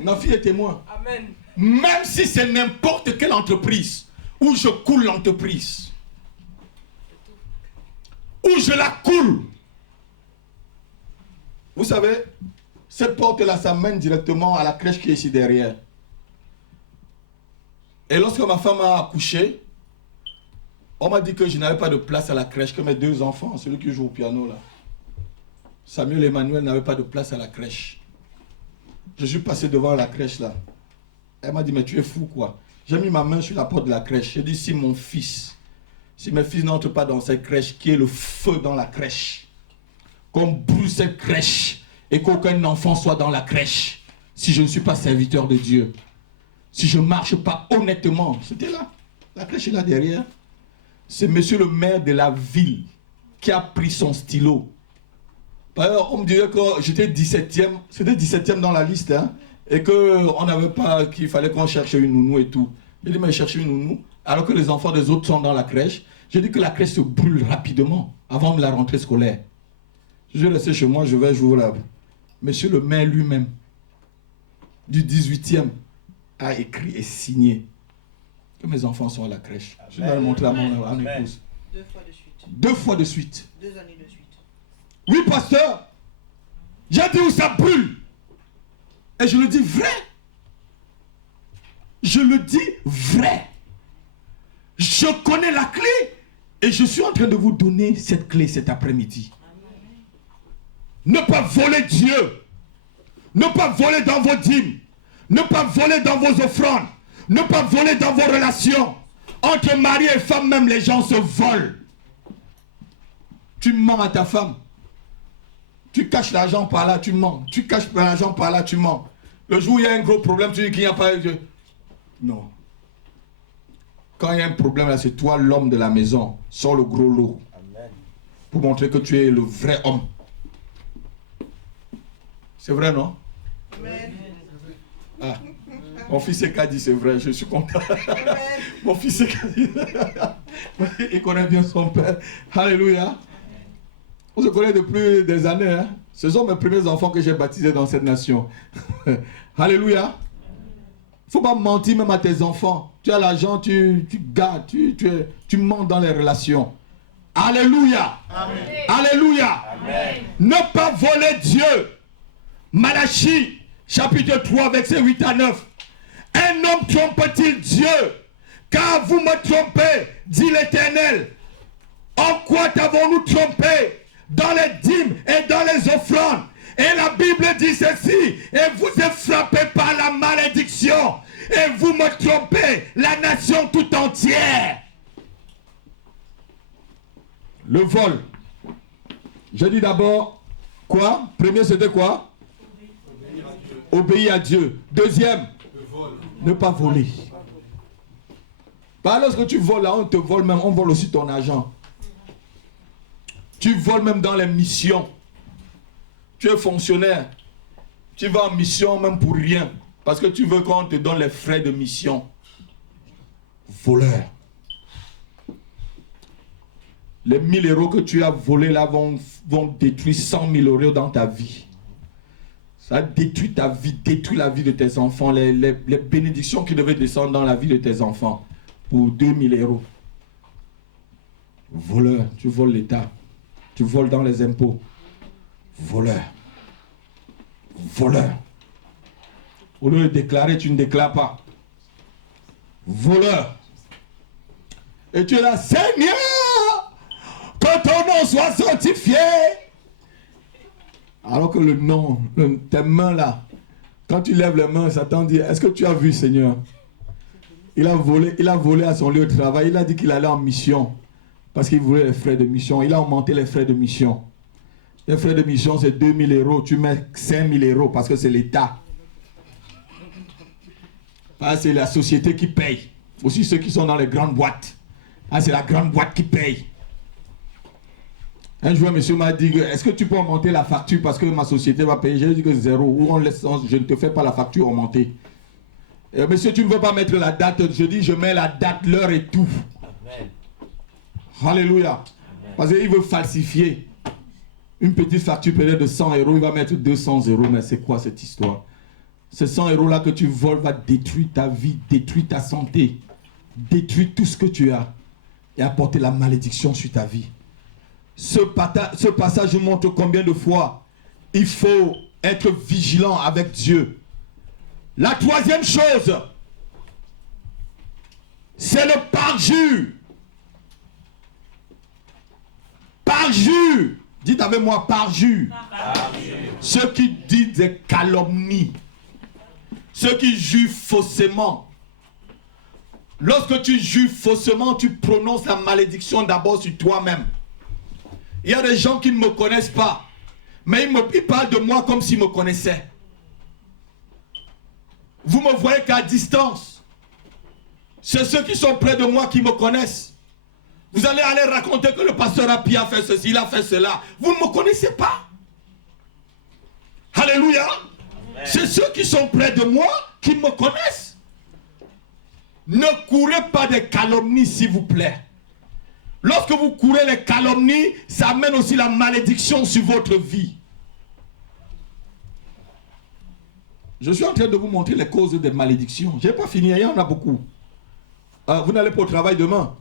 Ma fille est témoin. Amen. Même si c'est n'importe quelle entreprise, où je coule l'entreprise, où je la coule. Vous savez, cette porte-là, ça mène directement à la crèche qui est ici derrière. Et lorsque ma femme a accouché, on m'a dit que je n'avais pas de place à la crèche, que mes deux enfants, celui qui joue au piano là, Samuel et Emmanuel, n'avaient pas de place à la crèche. Je suis passé devant la crèche là. Elle m'a dit, mais tu es fou quoi. J'ai mis ma main sur la porte de la crèche. J'ai dit, si mes fils n'entrent pas dans cette crèche, qui est le feu dans la crèche, qu'on brûle cette crèche et qu'aucun enfant soit dans la crèche, si je ne suis pas serviteur de Dieu, si je ne marche pas honnêtement, c'était là. La crèche est là derrière. C'est monsieur le maire de la ville qui a pris son stylo. D'ailleurs, on me disait que j'étais 17e, c'était 17e dans la liste, hein, et qu'on n'avait pas, qu'il fallait qu'on cherche une nounou et tout. J'ai dit, mais chercher une nounou, alors que les enfants des autres sont dans la crèche. J'ai dit que la crèche se brûle rapidement avant de la rentrée scolaire. Je vais rester chez moi, je vais jouer là. Monsieur le maire lui-même, du 18e, a écrit et signé que mes enfants sont à la crèche. Je vais montrer à mon épouse. 2 fois de suite. 2 fois de suite. 2 années de suite. Oui, pasteur. J'ai dit où ça brûle. Et je le dis vrai. Je le dis vrai. Je connais la clé. Et je suis en train de vous donner cette clé cet après-midi. Ne pas voler Dieu. Ne pas voler dans vos dîmes. Ne pas voler dans vos offrandes. Ne pas voler dans vos relations. Entre mari et femme, même les gens se volent. Tu mens à ta femme. Tu caches l'argent par là, tu mens. Tu caches l'argent par là, tu mens. Le jour où il y a un gros problème, tu dis qu'il n'y a pas de... Non. Quand il y a un problème là, c'est toi l'homme de la maison. Sors le gros lot. Amen. Pour montrer que tu es le vrai homme. C'est vrai, non? Amen. Ah. Mon fils Eka dit c'est vrai, je suis content. Mon fils Eka dit, il connaît bien son père. Alléluia. On se connaît depuis des années. Hein? Ce sont mes premiers enfants que j'ai baptisés dans cette nation. Alléluia. Il ne faut pas mentir même à tes enfants. Tu as l'argent, tu gardes, tu mens dans les relations. Alléluia. Amen. Alléluia. Amen. Ne pas voler Dieu. Malachie, chapitre 3, verset 8 à 9. Un homme trompe-t-il Dieu? Car vous me trompez, dit l'Éternel. En quoi t'avons-nous trompé? Dans les dîmes et dans les offrandes. Et la Bible dit ceci. Et vous êtes frappés par la malédiction. Et vous me trompez, la nation tout entière. Le vol. Je dis d'abord, quoi? Premier, c'était quoi? Obéir à Dieu. Deuxième, ne pas voler. Bah, lorsque tu voles là, on te vole même, on vole aussi ton argent. Tu voles même dans les missions. Tu es fonctionnaire. Tu vas en mission même pour rien. Parce que tu veux qu'on te donne les frais de mission. Voleur. Les 1000 euros que tu as volés là vont détruire 100 000 euros dans ta vie. Ça détruit ta vie, détruit la vie de tes enfants. Les bénédictions qui devaient descendre dans la vie de tes enfants pour 2000 euros. Voleur, tu voles l'État. Tu voles dans les impôts. Voleur. Voleur. Au lieu de déclarer, tu ne déclares pas. Voleur. Et tu es là, Seigneur, que ton nom soit sanctifié. Alors que le nom, tes mains là, quand tu lèves les mains, Satan dit, est-ce que tu as vu, Seigneur? Il a volé à son lieu de travail. Il a dit qu'il allait en mission. Parce qu'il voulait les frais de mission. Il a augmenté les frais de mission. Les frais de mission, c'est 2000 euros. Tu mets 5000 euros parce que c'est l'État. C'est la société qui paye. Aussi ceux qui sont dans les grandes boîtes. C'est la grande boîte qui paye. Un jour, monsieur m'a dit, est-ce que tu peux augmenter la facture parce que ma société va payer? J'ai dit que 0. Ou on laisse, je ne te fais pas la facture augmenter. Monsieur, tu ne veux pas mettre la date? Je dis, je mets la date, l'heure et tout. Amen. Alléluia. Amen. Parce qu'il veut falsifier. Une petite facture peut-être de 100 euros, il va mettre 200 euros. Mais c'est quoi cette histoire? Ces 100 euros là que tu voles va détruire ta vie, détruire ta santé, détruire tout ce que tu as et apporter la malédiction sur ta vie. Ce passage nous montre combien de fois il faut être vigilant avec Dieu. La troisième chose, c'est le parjure. Parjure. Dites avec moi, parjure. Ceux qui disent des calomnies. Ceux qui jurent faussement. Lorsque tu jures faussement, tu prononces la malédiction d'abord sur toi-même. Il y a des gens qui ne me connaissent pas, mais ils parlent de moi comme s'ils me connaissaient. Vous me voyez qu'à distance. C'est ceux qui sont près de moi qui me connaissent. Vous allez aller raconter que le pasteur Api a fait ceci, il a fait cela. Vous ne me connaissez pas. Alléluia. C'est ceux qui sont près de moi qui me connaissent. Ne courez pas des calomnies, s'il vous plaît. Lorsque vous courez les calomnies, ça amène aussi la malédiction sur votre vie. Je suis en train de vous montrer les causes des malédictions. Je n'ai pas fini, il y en a beaucoup. Vous n'allez pas au travail demain.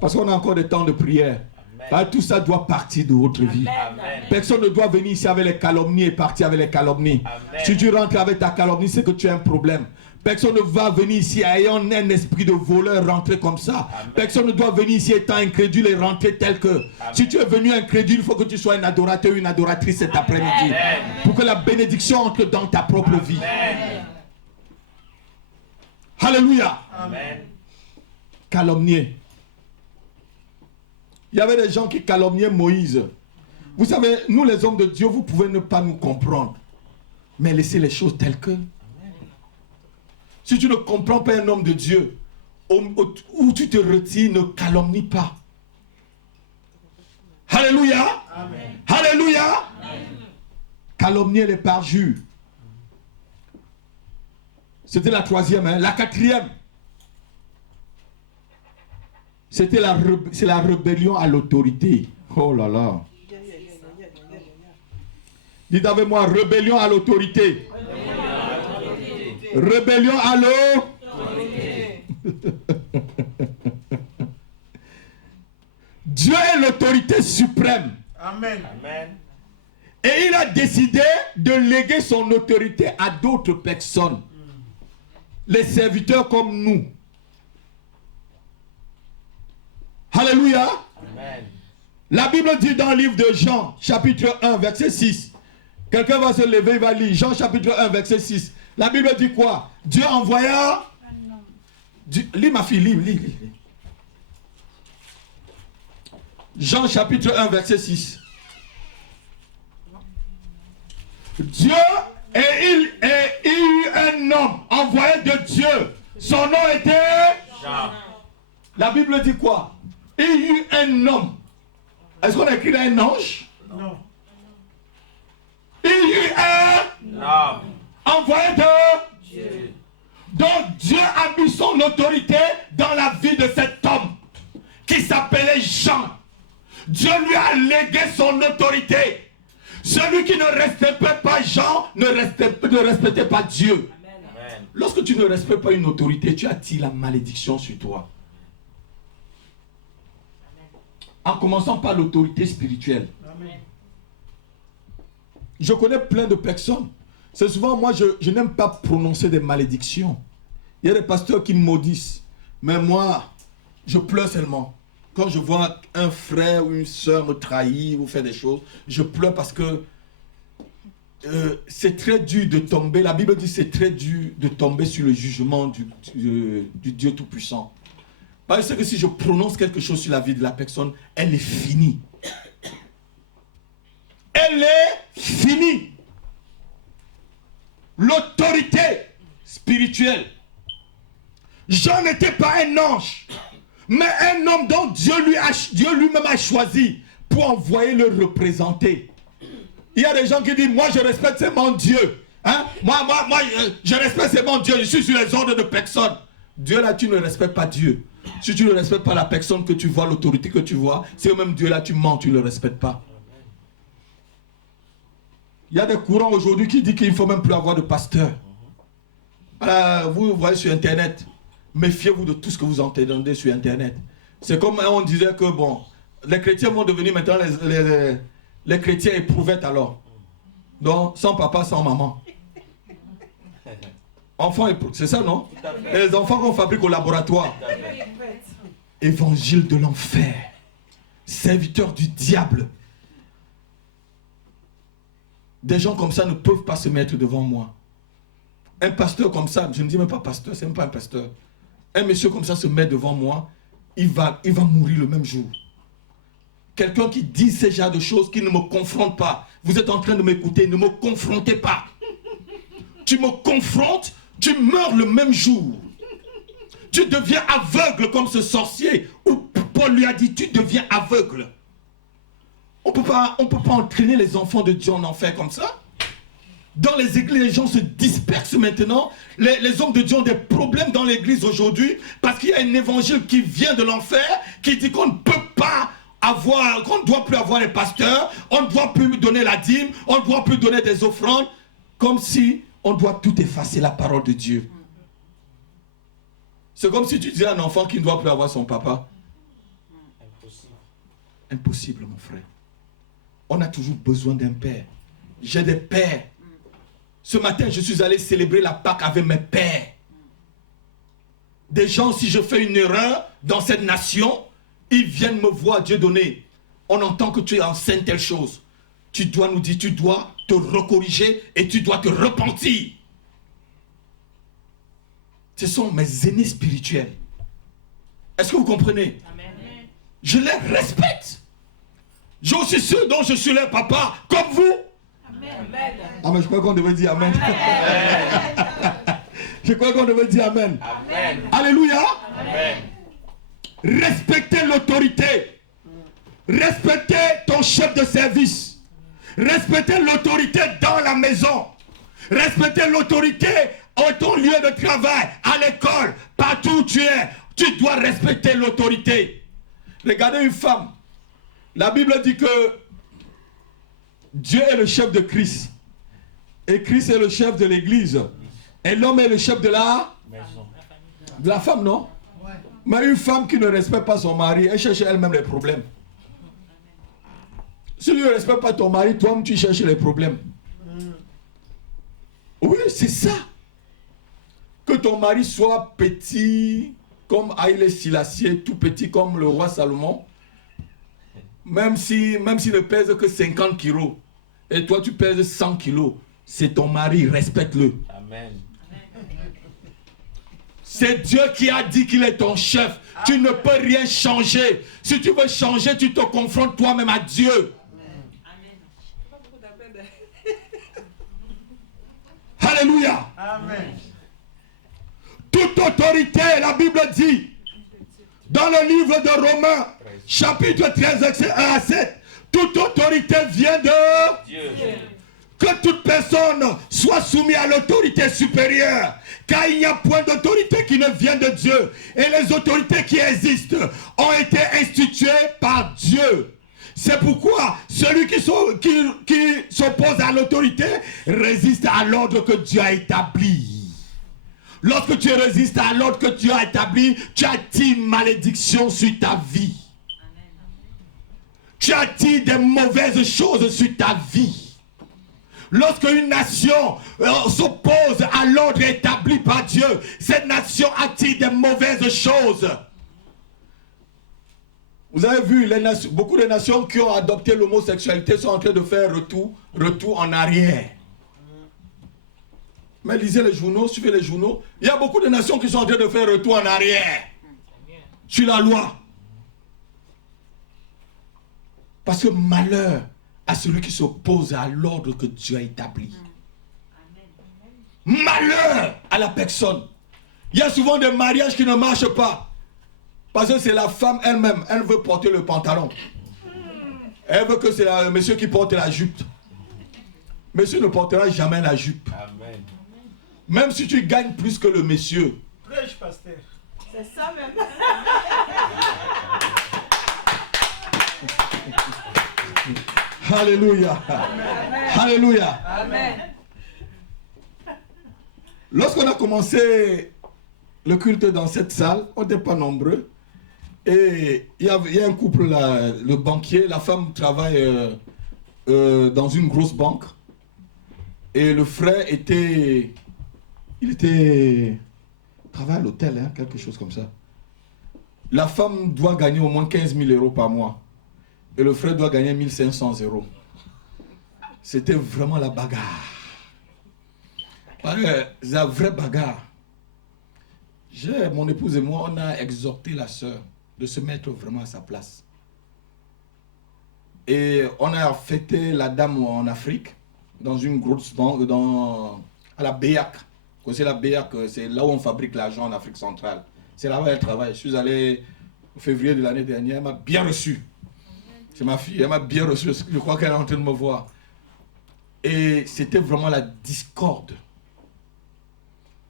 Parce qu'on a encore des temps de prière. Tout ça doit partir de votre vie. Amen. Personne ne doit venir ici avec les calomnies et partir avec les calomnies. Amen. Si tu rentres avec ta calomnie, c'est que tu as un problème. Personne ne va venir ici ayant un esprit de voleur rentrer comme ça. Amen. Personne ne doit venir ici étant incrédule et rentrer tel que. Amen. Si tu es venu incrédule, il faut que tu sois un adorateur, une adoratrice cet après-midi. Pour que la bénédiction entre dans ta propre Amen. Vie. Alléluia. Amen. Calomnier. Il y avait des gens qui calomniaient Moïse. Vous savez, nous les hommes de Dieu, vous pouvez ne pas nous comprendre. Mais laissez les choses telles que. Si tu ne comprends pas un homme de Dieu, où tu te retires, ne calomnie pas. Alléluia. Amen. Alléluia. Amen. Calomnier les parjures. C'était la troisième. Hein? La quatrième. C'est la rébellion à l'autorité. Oh là là. Dites avec moi, rébellion à l'autorité. Rébellion à l'autorité. Dieu est l'autorité suprême. Amen. Et il a décidé de léguer son autorité à d'autres personnes. Les serviteurs comme nous. Alléluia. Amen. La Bible dit dans le livre de Jean, chapitre 1, verset 6. Quelqu'un va se lever, il va lire. Jean, chapitre 1, verset 6. La Bible dit quoi? Dieu envoya... Lis ma fille, lis. Jean, chapitre 1, verset 6. Dieu et il eut un homme envoyé de Dieu. Son nom était... Jean. La Bible dit quoi? Il y eut un homme. Est-ce qu'on a écrit là un ange? Non. Il y eut un Non. envoyé de Dieu. Donc Dieu a mis son autorité dans la vie de cet homme qui s'appelait Jean. Dieu lui a légué son autorité. Celui qui ne respectait pas Jean ne respectait pas Dieu. Amen. Lorsque tu ne respectes pas une autorité, tu attires la malédiction sur toi. En commençant par l'autorité spirituelle. Amen. Je connais plein de personnes. C'est souvent, moi, je n'aime pas prononcer des malédictions. Il y a des pasteurs qui me maudissent. Mais moi, je pleure seulement. Quand je vois un frère ou une soeur me trahir ou faire des choses, je pleure parce que c'est très dur de tomber. La Bible dit que c'est très dur de tomber sur le jugement du Dieu Tout-Puissant. Parce que si je prononce quelque chose sur la vie de la personne, elle est finie. Elle est finie. L'autorité spirituelle. Jean n'était pas un ange, mais un homme dont Dieu lui-même a choisi pour envoyer le représenter. Il y a des gens qui disent, moi je respecte, c'est mon Dieu. Hein? Moi, je respecte, c'est mon Dieu, je suis sur les ordres de personne. Dieu là, tu ne respectes pas Dieu. Si tu ne respectes pas la personne que tu vois, l'autorité que tu vois, c'est même Dieu là, tu mens, tu ne le respectes pas. Il y a des courants aujourd'hui qui disent qu'il ne faut même plus avoir de pasteur. Vous voyez sur Internet, méfiez-vous de tout ce que vous entendez sur Internet. C'est comme on disait que bon, les chrétiens vont devenir maintenant les chrétiens éprouvettes alors. Donc, sans papa, sans maman. Enfants, c'est ça non? Les enfants qu'on fabrique au laboratoire. Évangile de l'enfer. Serviteur du diable. Des gens comme ça ne peuvent pas se mettre devant moi. Un pasteur comme ça, je ne dis même pas pasteur, c'est même pas un pasteur. Un monsieur comme ça se met devant moi, il va mourir le même jour. Quelqu'un qui dit ce genre de choses, qui ne me confronte pas. Vous êtes en train de m'écouter, ne me confrontez pas. Tu me confrontes, tu meurs le même jour. Tu deviens aveugle comme ce sorcier. Où Paul lui a dit, tu deviens aveugle. On peut pas entraîner les enfants de Dieu en enfer comme ça. Dans les églises, les gens se dispersent maintenant. Les hommes de Dieu ont des problèmes dans l'église aujourd'hui parce qu'il y a un évangile qui vient de l'enfer qui dit qu'on ne peut pas avoir, qu'on ne doit plus avoir les pasteurs, on ne doit plus donner la dîme, on ne doit plus donner des offrandes, comme si on doit tout effacer la parole de Dieu. C'est comme si tu disais à un enfant qu'il ne doit plus avoir son papa. Impossible. Impossible, mon frère. On a toujours besoin d'un père. J'ai des pères. Ce matin, je suis allé célébrer la Pâque avec mes pères. Des gens, si je fais une erreur dans cette nation, ils viennent me voir, Dieu donné. On entend que tu enseignes telle chose. Tu dois nous dire, tu dois te recorriger et tu dois te repentir. Ce sont mes aînés spirituels. Est-ce que vous comprenez? Amen. Je les respecte. Je suis ceux dont je suis leur papa, comme vous. Amen. Ah mais je crois qu'on devait dire Amen. Je crois qu'on devait dire Amen. Amen. Alléluia. Amen. Respectez l'autorité. Respectez ton chef de service. Respectez l'autorité dans la maison. Respectez l'autorité à ton lieu de travail, à l'école, partout où tu es. Tu dois respecter l'autorité. Regardez une femme. La Bible dit que Dieu est le chef de Christ. Et Christ est le chef de l'église. Et l'homme est le chef de la femme, non? Ouais. Mais une femme qui ne respecte pas son mari, elle cherche elle-même les problèmes. Si tu ne respectes pas ton mari, toi-même tu cherches les problèmes. Oui, c'est ça. Que ton mari soit petit comme Haïlé Sélassié, tout petit comme le roi Salomon. Même s'il ne pèse que 50 kilos, et toi tu pèses 100 kilos, c'est ton mari, respecte-le. Amen. C'est Dieu qui a dit qu'il est ton chef. Tu ne peux rien changer. Si tu veux changer, tu te confrontes toi-même à Dieu. Alléluia. Amen. Toute autorité, la Bible dit, Dans le livre de Romains, chapitre 13, verset 1 à 7, toute autorité vient de Dieu. que toute personne soit soumise à l'autorité supérieure, car il n'y a point d'autorité qui ne vient de Dieu. Et les autorités qui existent ont été instituées par Dieu. C'est pourquoi celui qui s'oppose à l'autorité résiste à l'ordre que Dieu a établi. Lorsque tu résistes à l'ordre que Dieu a établi, tu attires une malédiction sur ta vie. Tu attires des mauvaises choses sur ta vie. Lorsque une nation s'oppose à l'ordre établi par Dieu, cette nation attire des mauvaises choses. Vous avez vu, beaucoup de nations qui ont adopté l'homosexualité sont en train de faire retour en arrière. Mais lisez les journaux, suivez les journaux. Il y a beaucoup de nations qui sont en train de faire retour en arrière sur la loi. Parce que malheur à celui qui s'oppose à l'ordre que Dieu a établi. Malheur à la personne. Il y a souvent des mariages qui ne marchent pas. Parce que c'est la femme elle-même. Elle veut porter le pantalon. Elle veut que c'est le monsieur qui porte la jupe. Monsieur ne portera jamais la jupe. Amen. Même si tu gagnes plus que le monsieur. Prêche, pasteur. C'est ça même. Alléluia. Alléluia. Amen. Lorsqu'on a commencé le culte dans cette salle, on n'était pas nombreux. Et il y a un couple là, le banquier, la femme travaille dans une grosse banque. Et le frère travaille à l'hôtel, hein, quelque chose comme ça. La femme doit gagner au moins 15 000 euros par mois. Et le frère doit gagner 1500 euros. C'était vraiment la bagarre. La vraie bagarre. Mon épouse et moi, on a exhorté la sœur de se mettre vraiment à sa place. Et on a fêté la dame en Afrique, dans une grosse banque, à la BEAC. Vous connaissez la BEAC, c'est là où on fabrique l'argent en Afrique centrale. C'est là où elle travaille. Je suis allé au février de l'année dernière, elle m'a bien reçu. C'est ma fille, elle m'a bien reçu. Je crois qu'elle est en train de me voir. Et c'était vraiment la discorde.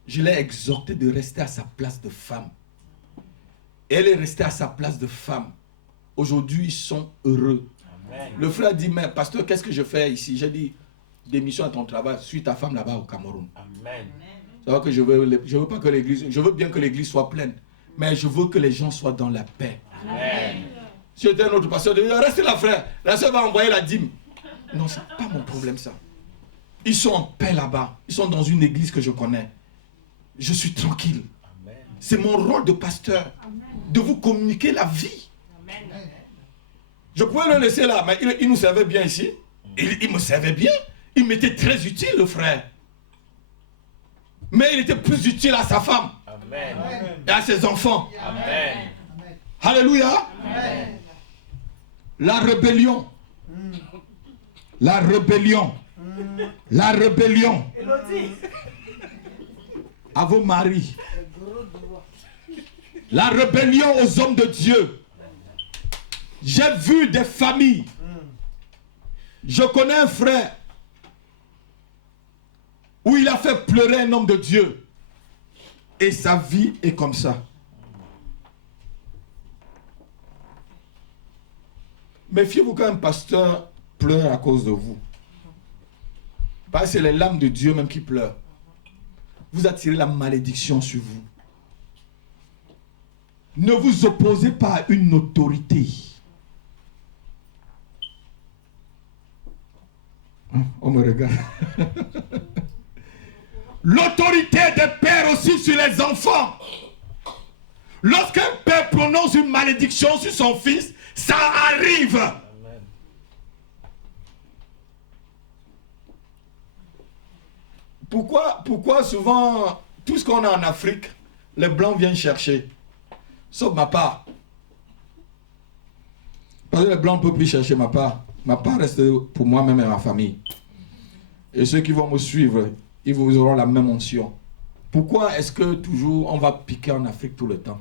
Je l'ai exhorté de rester à sa place de femme. Elle est restée à sa place de femme. Aujourd'hui, ils sont heureux. Amen. Le frère dit, mais pasteur, qu'est-ce que je fais ici? J'ai dit, démission à ton travail, suis ta femme là-bas au Cameroun. Amen. C'est vrai que je veux pas que l'église, je veux bien que l'église soit pleine, mais je veux que les gens soient dans la paix. Amen. Si j'étais un autre pasteur, je dis, restez là, frère. La soeur va envoyer la dîme. Non, c'est pas mon problème, ça. Ils sont en paix là-bas. Ils sont dans une église que je connais. Je suis tranquille. C'est mon rôle de pasteur. Amen. De vous communiquer la vie. Amen. Je pouvais le laisser là, mais il nous servait bien ici. Il me servait bien. Il m'était très utile, le frère. Mais il était plus utile à sa femme. Amen. Et à ses enfants. Amen. Alléluia. Amen. La rébellion. La rébellion. La rébellion. À vos maris. La rébellion aux hommes de Dieu. J'ai vu des familles. Je connais un frère où il a fait pleurer un homme de Dieu. Et sa vie est comme ça. Méfiez-vous quand un pasteur pleure à cause de vous. Parce que c'est les larmes de Dieu même qui pleurent. Vous attirez la malédiction sur vous. Ne vous opposez pas à une autorité. On me regarde. L'autorité des pères aussi sur les enfants. Lorsqu'un père prononce une malédiction sur son fils, ça arrive. Amen. Pourquoi souvent, tout ce qu'on a en Afrique, les Blancs viennent chercher? Sauf ma part. Parce que les Blancs ne peuvent plus chercher ma part. Ma part reste pour moi-même et ma famille. Et ceux qui vont me suivre, ils vous auront la même onction. Pourquoi est-ce que toujours on va piquer en Afrique tout le temps?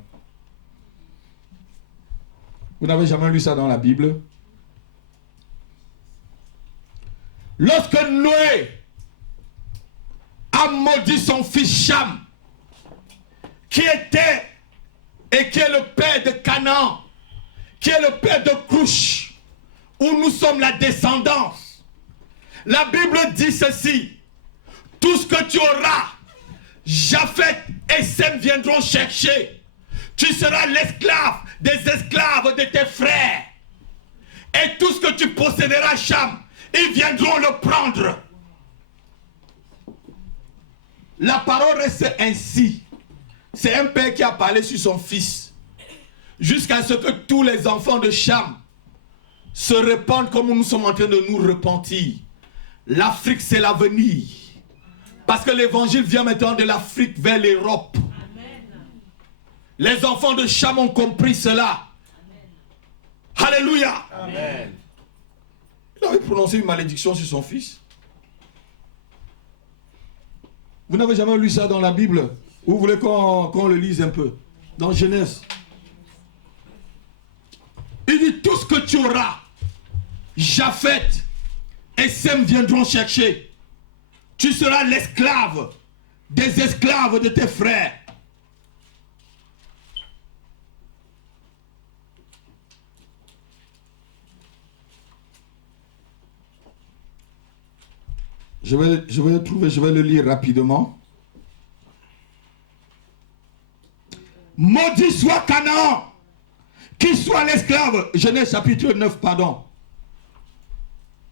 Vous n'avez jamais lu ça dans la Bible? Lorsque Noé a maudit son fils Cham, qui était et qui est le père de Canaan, qui est le père de Couche, où nous sommes la descendance. La Bible dit ceci: tout ce que tu auras, Japheth et Sem viendront chercher. Tu seras l'esclave des esclaves de tes frères. Et tout ce que tu posséderas, Cham, ils viendront le prendre. La parole reste ainsi. C'est un père qui a parlé sur son fils. Jusqu'à ce que tous les enfants de Cham se répandent comme nous sommes en train de nous repentir. L'Afrique, c'est l'avenir. Parce que l'évangile vient maintenant de l'Afrique vers l'Europe. Les enfants de Cham ont compris cela. Amen. Alléluia. Amen. Il avait prononcé une malédiction sur son fils. Vous n'avez jamais lu ça dans la Bible? Vous voulez qu'on le lise un peu? Dans Genèse. Il dit: tout ce que tu auras, Japheth et Sem viendront chercher. Tu seras l'esclave des esclaves de tes frères. Je vais le trouver, je vais le lire rapidement. Maudit soit Canaan, qui soit l'esclave. Genèse chapitre 9, pardon.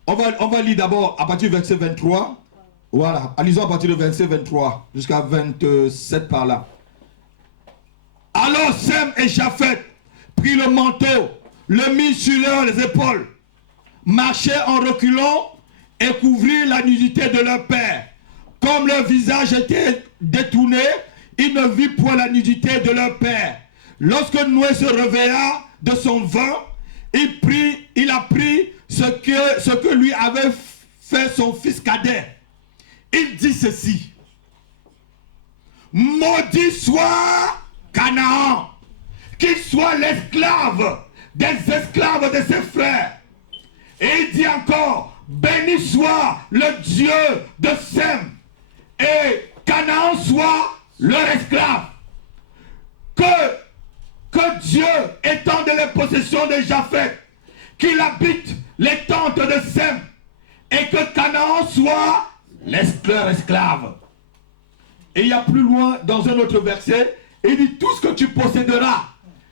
On va lire d'abord à partir du verset 23. Voilà, lisons à partir du verset 23 jusqu'à 27 par là. Alors Sem et Japheth prirent le manteau, le mirent sur leurs épaules, marchèrent en reculant et couvrirent la nudité de leur père. Comme leur visage était détourné, ils ne virent point la nudité de leur père. Lorsque Noé se réveilla de son vin, il a pris ce que lui avait fait son fils cadet. Il dit ceci: maudit soit Canaan, qu'il soit l'esclave des esclaves de ses frères. Et il dit encore: béni soit le Dieu de Sem, et Canaan soit leur esclave. Que Dieu étende les possessions de Japheth, qu'il habite les tentes de Sem, et que Canaan soit leur esclave. Et il y a plus loin, dans un autre verset, il dit: tout ce que tu posséderas,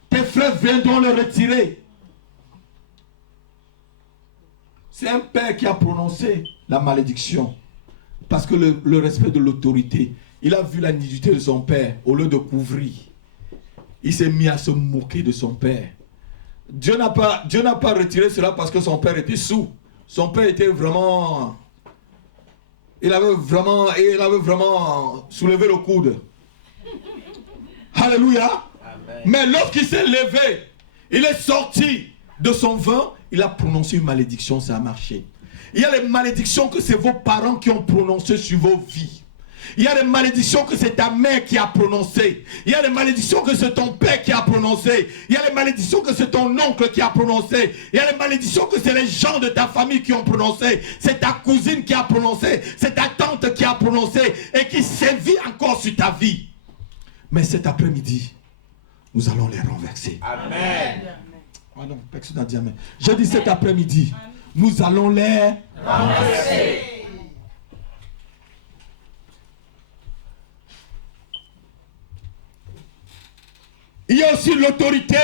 tes frères viendront le retirer. C'est un père qui a prononcé la malédiction. Parce que le respect de l'autorité, il a vu la nudité de son père, au lieu de couvrir, il s'est mis à se moquer de son père. Dieu n'a pas retiré cela parce que son père était sourd. Son père était vraiment... Il avait vraiment soulevé le coude. Alléluia. Amen. Mais lorsqu'il s'est levé, il est sorti de son vin, il a prononcé une malédiction, ça a marché. Il y a les malédictions que c'est vos parents qui ont prononcées sur vos vies. Il y a les malédictions que c'est ta mère qui a prononcées. Il y a les malédictions que c'est ton père qui a prononcées. Il y a les malédictions que c'est ton oncle qui a prononcées. Il y a les malédictions que c'est les gens de ta famille qui ont prononcées. C'est ta cousine qui a prononcé. C'est ta tante qui a prononcé et qui sévit encore sur ta vie. Mais cet après-midi, nous allons les renverser. Amen. Oh non, personne n'a dit amen. Je dis cet après-midi, nous allons les renverser. Il y a aussi l'autorité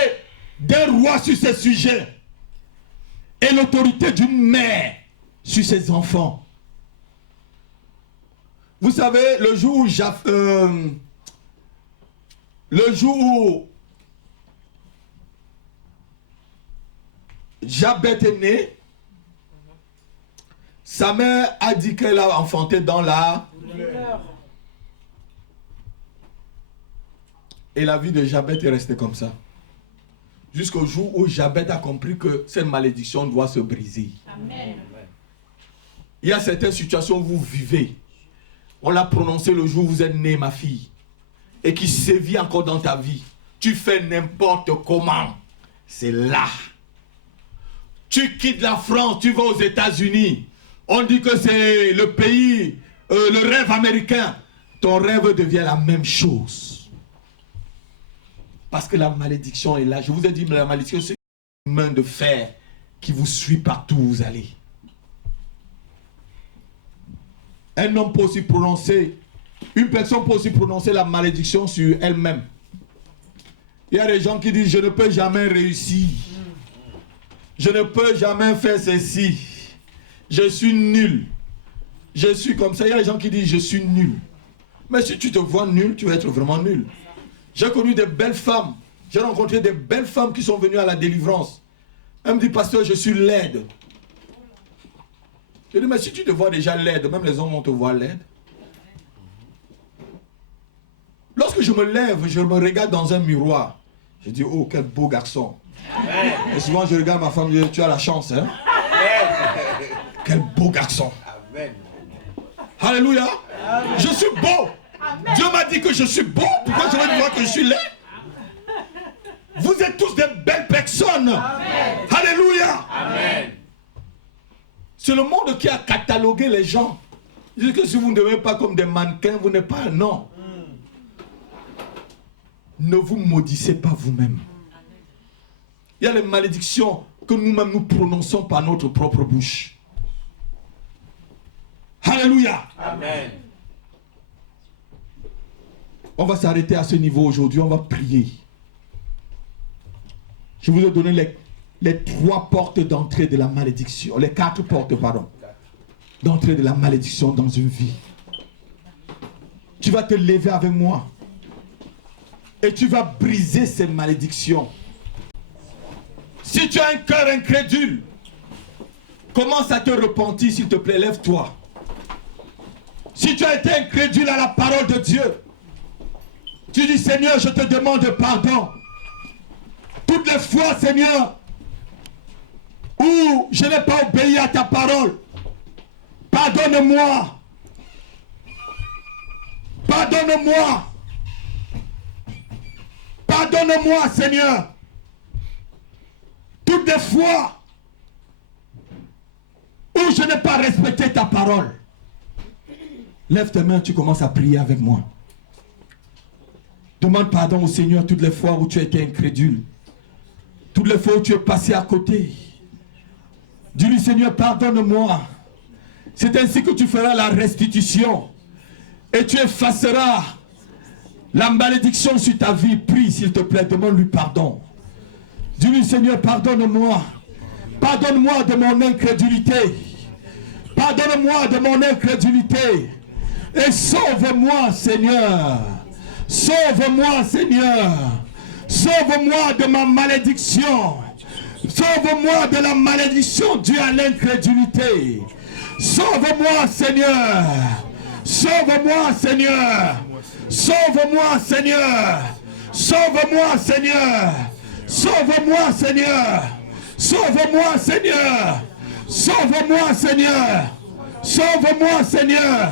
d'un roi sur ces sujets et l'autorité d'une mère sur ses enfants. Vous savez, le jour où Japheth est né, sa mère a dit qu'elle a enfanté dans la douleur. Et la vie de Japheth est restée comme ça. Jusqu'au jour où Japheth a compris que cette malédiction doit se briser. Amen. Il y a certaines situations où vous vivez. On l'a prononcé le jour où vous êtes né, ma fille. Et qui sévit encore dans ta vie. Tu fais n'importe comment. c'est là. Tu quittes la France, tu vas aux États-Unis. On dit que c'est le pays, le rêve américain. Ton rêve devient la même chose. Parce que la malédiction est là. Je vous ai dit, la malédiction, c'est une main de fer qui vous suit partout où vous allez. Un homme peut aussi prononcer, une personne peut aussi prononcer la malédiction sur elle-même. Il y a des gens qui disent, je ne peux jamais réussir. Je ne peux jamais faire ceci. Je suis nul. Je suis comme ça. Il y a des gens qui disent, je suis nul. Mais si tu te vois nul, tu vas être vraiment nul. J'ai connu des belles femmes. J'ai rencontré des belles femmes qui sont venues à la délivrance. Elle me dit, pasteur, je suis laide. Je dis, mais si tu te vois déjà laide, même les hommes vont te voir laide. Lorsque je me lève, je me regarde dans un miroir. Je dis, oh, quel beau garçon. Amen. Et souvent, je regarde ma femme, je dis, tu as la chance, hein? Amen. Quel beau garçon. Amen. Alléluia. Amen. Je suis beau. Amen. Dieu m'a dit que je suis beau. Pourquoi je vais dire que je suis laid? Vous êtes tous des belles personnes. Amen. Alléluia. Amen. C'est le monde qui a catalogué les gens. Il dit que si vous ne devez pas comme des mannequins, vous n'êtes pas un homme. Ne vous maudissez pas vous-même. Il y a les malédictions que nous-mêmes nous prononçons par notre propre bouche. Alléluia. Amen. On va s'arrêter à ce niveau aujourd'hui, on va prier. Je vous ai donné les 3 portes d'entrée de la malédiction, les 4 portes, pardon, d'entrée de la malédiction dans une vie. Tu vas te lever avec moi et tu vas briser ces malédictions. Si tu as un cœur incrédule, commence à te repentir, s'il te plaît, lève-toi. Si tu as été incrédule à la parole de Dieu, tu dis, Seigneur, je te demande pardon. Toutes les fois, Seigneur, où je n'ai pas obéi à ta parole, pardonne-moi. Pardonne-moi. Pardonne-moi, Seigneur. Toutes les fois où je n'ai pas respecté ta parole. Lève tes mains, tu commences à prier avec moi. Demande pardon au Seigneur toutes les fois où tu as été incrédule. Toutes les fois où tu es passé à côté. Dis-lui, Seigneur, pardonne-moi. C'est ainsi que tu feras la restitution. Et tu effaceras la malédiction sur ta vie. Prie, s'il te plaît, demande-lui pardon. Dis-lui, Seigneur, pardonne-moi. Pardonne-moi de mon incrédulité. Pardonne-moi de mon incrédulité. Et sauve-moi, Seigneur. Sauve-moi, Seigneur. Sauve-moi de ma malédiction. Sauve-moi de la malédiction due à l'incrédulité. Sauve-moi, Seigneur. Sauve-moi, Seigneur. Sauve-moi, Seigneur. Sauve-moi, Seigneur. Sauve-moi, Seigneur. Sauve-moi, Seigneur. Sauve-moi, Seigneur. Sauve-moi, Seigneur.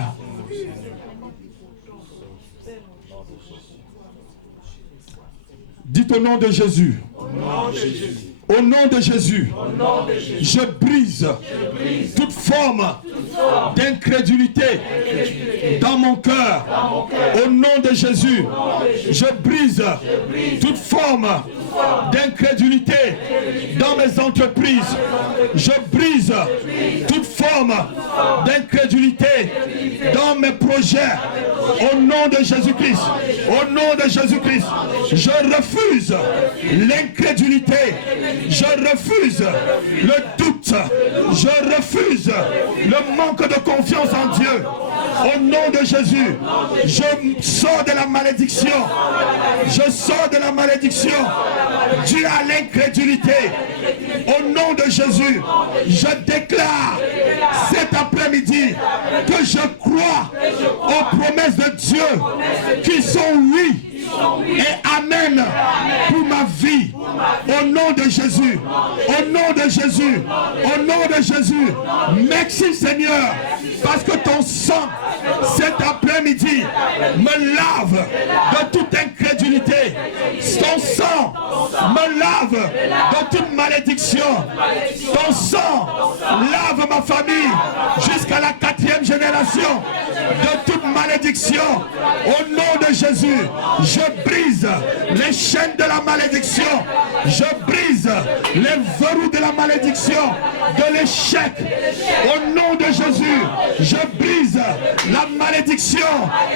Dites au nom de Jésus. Au nom de Jésus. Je brise toute forme d'incrédulité dans mon cœur. Au nom de Jésus. Je brise toute forme d'incrédulité dans mes entreprises. Je brise toute forme d'incrédulité dans mes projets. Au nom de Jésus-Christ. Au nom de Jésus-Christ. Je refuse l'incrédulité. Je refuse le doute. Je refuse le manque de confiance en Dieu. Au nom de Jésus, je sors de la malédiction. Je sors de la malédiction due à l'incrédulité. Au nom de Jésus, je déclare cet après-midi que je crois aux promesses de Dieu qui sont oui et amen pour ma vie. Au nom de Jésus. Au nom de Jésus. Au nom de Jésus. Merci Seigneur. Parce que ton sang cet après-midi me lave de toute incrédulité. Ton sang me lave malédiction. Ton sang lave ma famille jusqu'à la 4e génération de toute malédiction. Au nom de Jésus, je brise les chaînes de la malédiction. Je brise les verrous de la malédiction, de l'échec. Au nom de Jésus, je brise la malédiction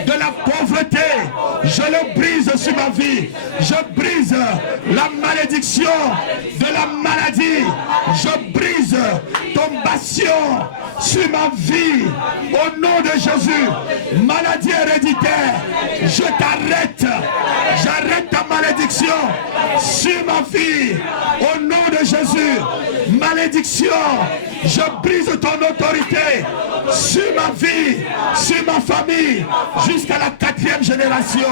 de la pauvreté. Je le brise sur ma vie. Je brise la malédiction de la maladie. Je brise tombation sur ma vie. Au nom de Jésus, maladie héréditaire, je t'arrête. J'arrête ta malédiction sur ma vie. Au nom de Jésus, malédiction, je brise ton autorité sur ma vie, sur ma famille, jusqu'à la 4e génération.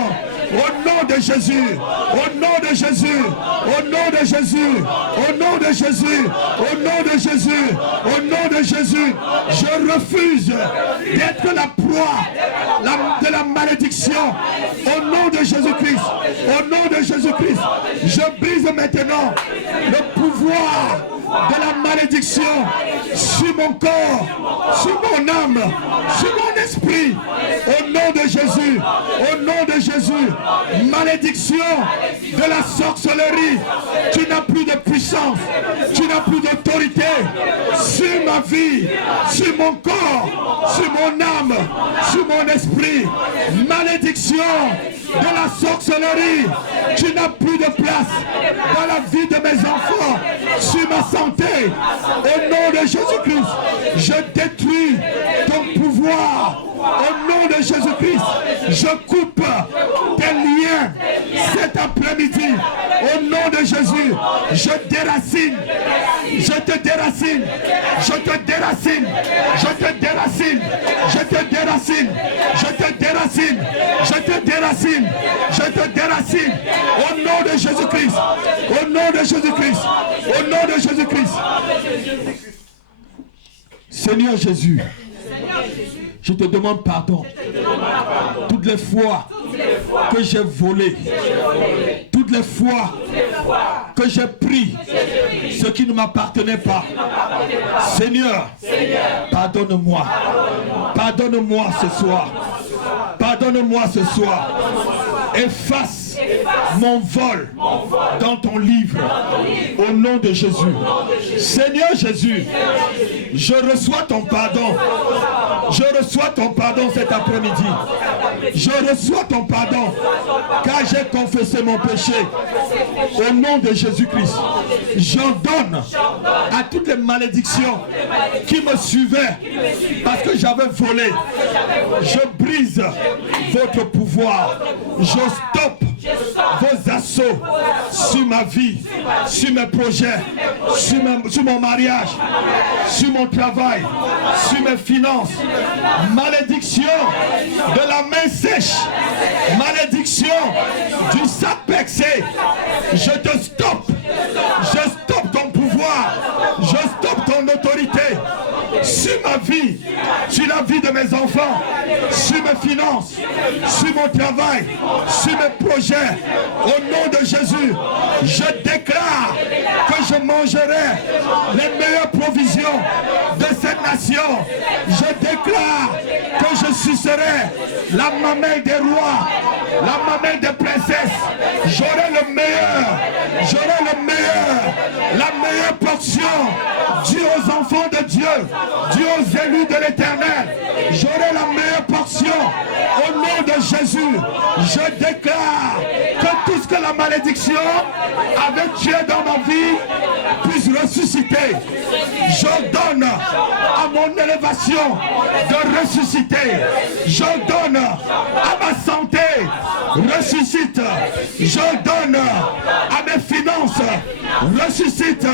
Au nom de Jésus, au nom de Jésus, au nom de Jésus, au nom de Jésus, au nom de Jésus, au nom de Jésus, je refuse d'être la proie de la malédiction. Au nom de Jésus-Christ, au nom de Jésus-Christ, je brise maintenant le pouvoir de la malédiction sur mon corps, sur mon âme, sur mon esprit. Au nom de Jésus, au nom de Jésus, malédiction de la sorcellerie, tu n'as plus de puissance, tu n'as plus d'autorité sur ma vie, sur mon corps, sur mon âme, sur mon esprit. Malédiction de la sorcellerie, tu n'as plus de place dans la vie de mes enfants, sur ma santé. Au nom de Jésus-Christ, je détruis ton pouvoir. Au nom de Jésus-Christ, je coupe tes liens cet après-midi. Au nom de Jésus, je déracine, je te déracine, je te déracine, je te déracine, je te déracine, je te déracine, je te déracine, je te déracine. Au nom de Jésus-Christ, au nom de Jésus-Christ, au nom de Jésus-Christ. Seigneur Jésus, je te demande pardon. Toutes les fois que j'ai volé, toutes les fois que j'ai pris ce qui ne m'appartenait pas. Seigneur, pardonne-moi. Pardonne-moi ce soir. Pardonne-moi ce soir. Efface mon vol dans ton livre. Au nom de Jésus. Seigneur Jésus, je reçois ton pardon. Je reçois ton pardon cet après-midi. Je reçois ton pardon car j'ai confessé mon péché. Au nom de Jésus-Christ, j'ordonne à toutes les malédictions qui me suivaient parce que j'avais volé. Je brise votre pouvoir. Je stoppe vos assauts sur ma vie, sur mes projets, sur mon mariage, sur mon travail, sur mes finances. Malédiction de la main sèche, malédiction du sac percé. Je te stoppe, je stoppe ton pouvoir, je stoppe ton autorité sur ma vie, sur la vie de mes enfants, sur mes finances, sur mon travail, sur mes projets. Au nom de Jésus, je déclare que je mangerai les meilleures provisions de cette nation. Je déclare que je sucerai la mamelle des rois, la mamelle des princesses. J'aurai le meilleur, la meilleure portion due aux enfants de Dieu, due aux élus de l'Éternel. J'aurai la meilleure portion. Au nom de Jésus, je déclare que tout ce que la malédiction avait tué dans ma vie puisse ressusciter. J'ordonne à mon élévation de ressusciter. J'ordonne à ma santé, ressuscite. J'ordonne à mes finances, ressuscite.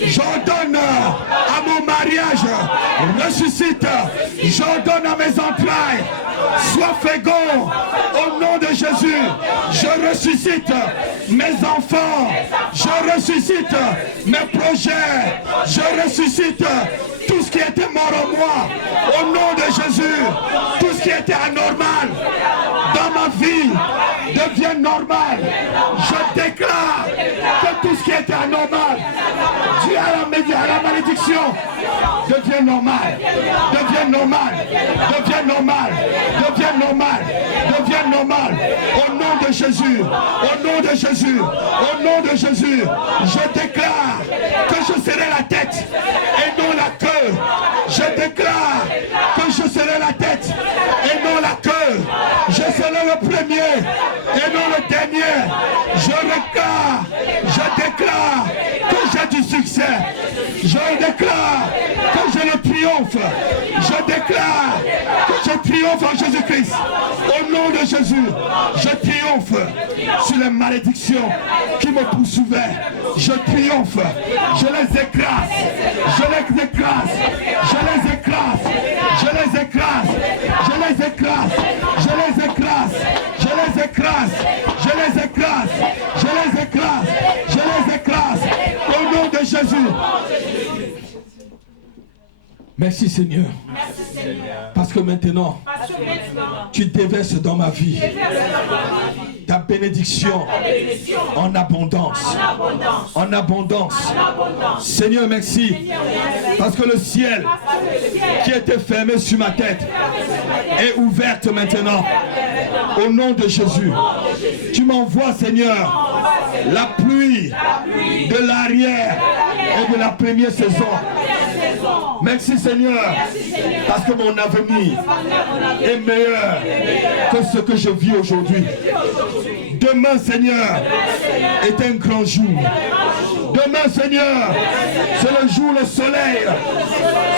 J'ordonne à mon mariage, ressuscite. J'ordonne à mes entrailles, sois fécond. Au nom de Jésus, je ressuscite mes enfants, je ressuscite mes projets, je ressuscite tout ce qui était mort en moi. Au nom de Jésus, tout ce qui était anormal dans ma vie devient normal. Je déclare que tout ce qui était anormal, dû à la malédiction, devient normal, devient normal, devient normal, devient normal, devient normal. Au nom de Jésus, au nom de Jésus, au nom de Jésus, je déclare que je serai la tête et non la queue. Je déclare que je serai la tête et non la queue. Je serai le premier et non le dernier. Je déclare que j'ai du succès. Je déclare que j'ai le triomphe. Je déclare que je triomphe en Jésus-Christ. Au nom de Jésus, je triomphe sur les malédictions qui me poursuivaient. Je triomphe. Je les écrase. Je les écrase. Je les écrase. Je les écrase. Je les écrase. Je les écrase. Je les écrase. Je les écrase. Je les écrase. Je les écrase. Au nom de Jésus. Merci Seigneur. Parce que maintenant, tu déverses dans ma vie ta bénédiction en abondance. En abondance. Seigneur, merci. Parce que le ciel qui était fermé sur ma tête est ouverte maintenant. Au nom de Jésus. Tu m'envoies, Seigneur, la pluie de l'arrière et de la première saison. Merci Seigneur, parce que mon avenir est meilleur que ce que je vis aujourd'hui. Demain Seigneur est un grand jour. Demain Seigneur, c'est le jour où le soleil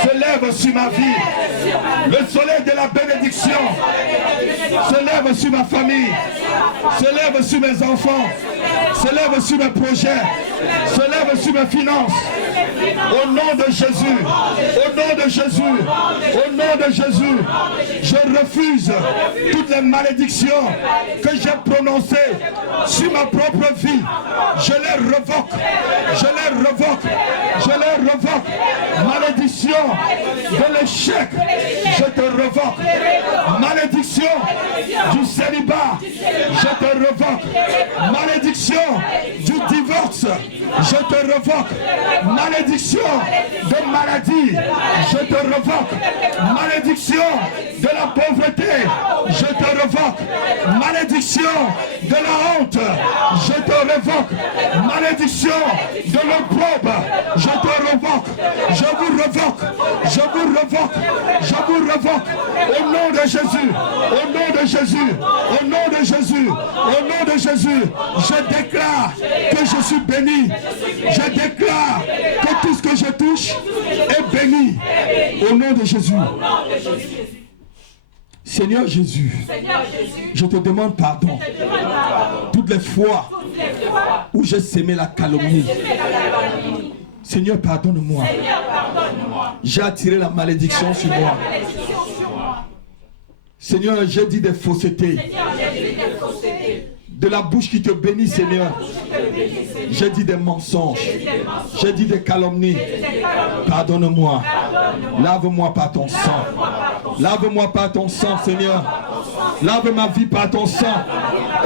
se lève sur ma vie. Le soleil de la bénédiction se lève sur ma famille, se lève sur mes enfants, se lève sur mes projets, se lève sur mes finances. Au nom de Jésus, au nom de Jésus, au nom de Jésus, je refuse toutes les malédictions que j'ai prononcées sur ma propre vie. Je les revoque, je les revoque, je les revoque. Malédiction de l'échec, je te revoque. Malédiction du célibat, je te revoque. Malédiction du divorce, je te revoque. Malédiction de maladie, je te revoque. Malédiction de la pauvreté, je te revoque. Malédiction de la honte, je te revoque. Malédiction de l'opprobre, je te revoque. Je vous revoque, je vous revoque, je vous revoque. Au nom de Jésus, au nom de Jésus, au nom de Jésus, au nom de Jésus, je déclare que je suis béni. Je déclare que tout ce que je touche est béni. Au nom de Jésus. Seigneur Jésus, je te demande pardon toutes les fois où j'ai sémé la calomnie. Seigneur, pardonne-moi. J'ai attiré la malédiction sur moi. Seigneur, j'ai dit des faussetés. De la bouche qui te bénit, Seigneur. J'ai dit des mensonges. J'ai dit des calomnies. Pardonne-moi. Lave-moi par ton sang. Lave-moi par ton sang, Seigneur. Lave ma vie par ton sang.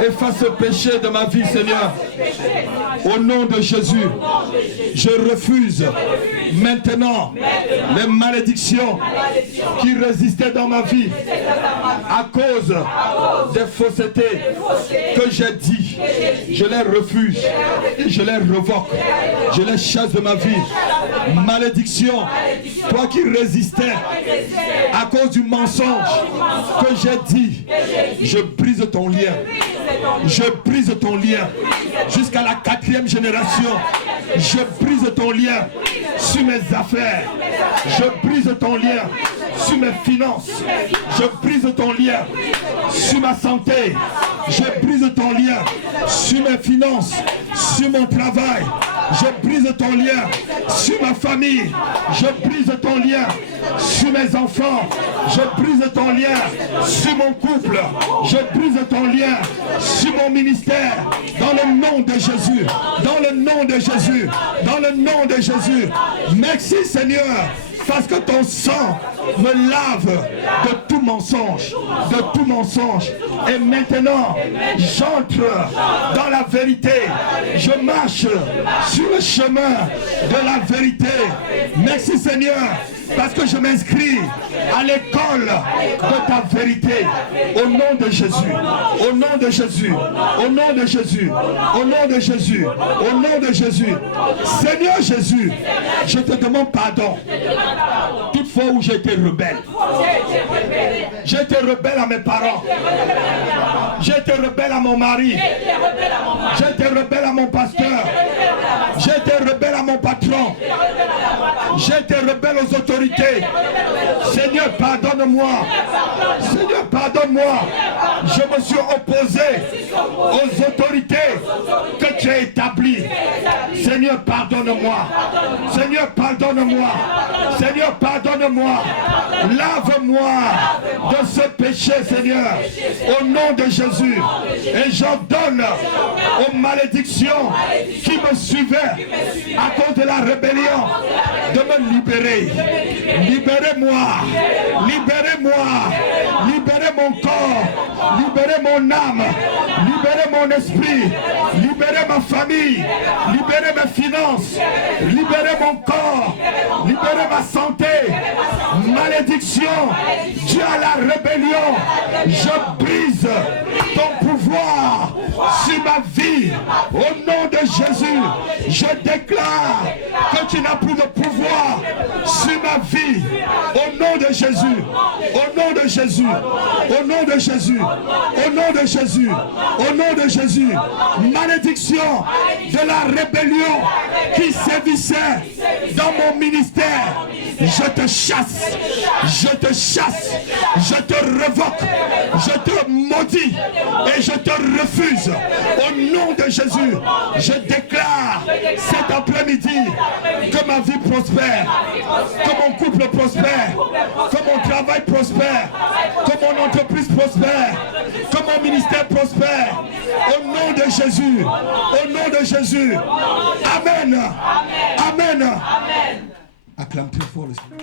Efface le péché de ma vie, Seigneur. Au nom de Jésus, je refuse maintenant les malédictions qui résistaient dans ma vie à cause des faussetés que j'ai dit. Je les refuse et je les revoque. Je les chasse de ma vie. Malédiction, toi qui résistais à cause du mensonge que j'ai dit, je brise ton lien. Je brise ton lien jusqu'à la 4e génération. Je brise ton lien sur mes affaires. Je brise ton lien sur mes finances. Je brise ton lien sur ma santé. Je brise ton lien sur mes finances, sur mon travail. Je brise ton lien sur ma famille. Je brise ton lien sur mes enfants. Je brise ton lien sur mon couple. Je brise ton lien sur mon ministère. Dans le nom de Jésus. Dans le nom de Jésus. Dans le nom de Jésus. Merci Seigneur. Parce que ton sang me lave de tout mensonge. De tout mensonge. Et maintenant, j'entre dans la vérité. Je marche sur le chemin de la vérité. Merci Seigneur. Parce que je m'inscris à l'école de ta vérité. Au nom de Jésus. Au nom de Jésus. Au nom de Jésus. Au nom de Jésus. Au nom de Jésus. Seigneur Jésus, je te demande pardon. Toutefois où j'ai été rebelle. J'ai été rebelle à mes parents. J'ai été rebelle à mon mari. J'ai été rebelle à mon pasteur. J'ai été rebelle à mon patron. J'ai été rebelle aux autorités. Seigneur, pardonne-moi. Seigneur, pardonne-moi. Je me suis opposé aux autorités que tu as établies. Seigneur, pardonne-moi. Seigneur, pardonne-moi. Seigneur, pardonne-moi. Lave-moi de ce péché, Seigneur. Au nom de Jésus. Et j'ordonne aux malédictions qui me suivaient à cause de la rébellion de me libérer. Libérez-moi. Libérez-moi. Libérez mon corps. Libérez mon âme. Libérez mon esprit. Libérez ma famille. Libérez mes finances. Libérez mon corps. Libérez ma santé. Malédiction due à la rébellion. Je brise ton pouvoir sur ma vie. Au nom de Jésus, je déclare que tu n'as plus de pouvoir sur ma vie. Au nom de Jésus. Au nom de Jésus. Au nom de Jésus. Au nom de Jésus. Au nom de Jésus. Malédiction de la rébellion qui sévissait dans mon ministère. Je te chasse. Je te chasse. Je te révoque. Je te maudis. Et je te refuse. Au nom de Jésus, je déclare cet après-midi que ma vie prospère. Que mon couple prospère. Que mon travail prospère. Que mon entreprise prospère. Que mon ministère prospère. Au nom de Jésus. Au nom de Jésus. Amen. Amen. Acclame très fort le Seigneur.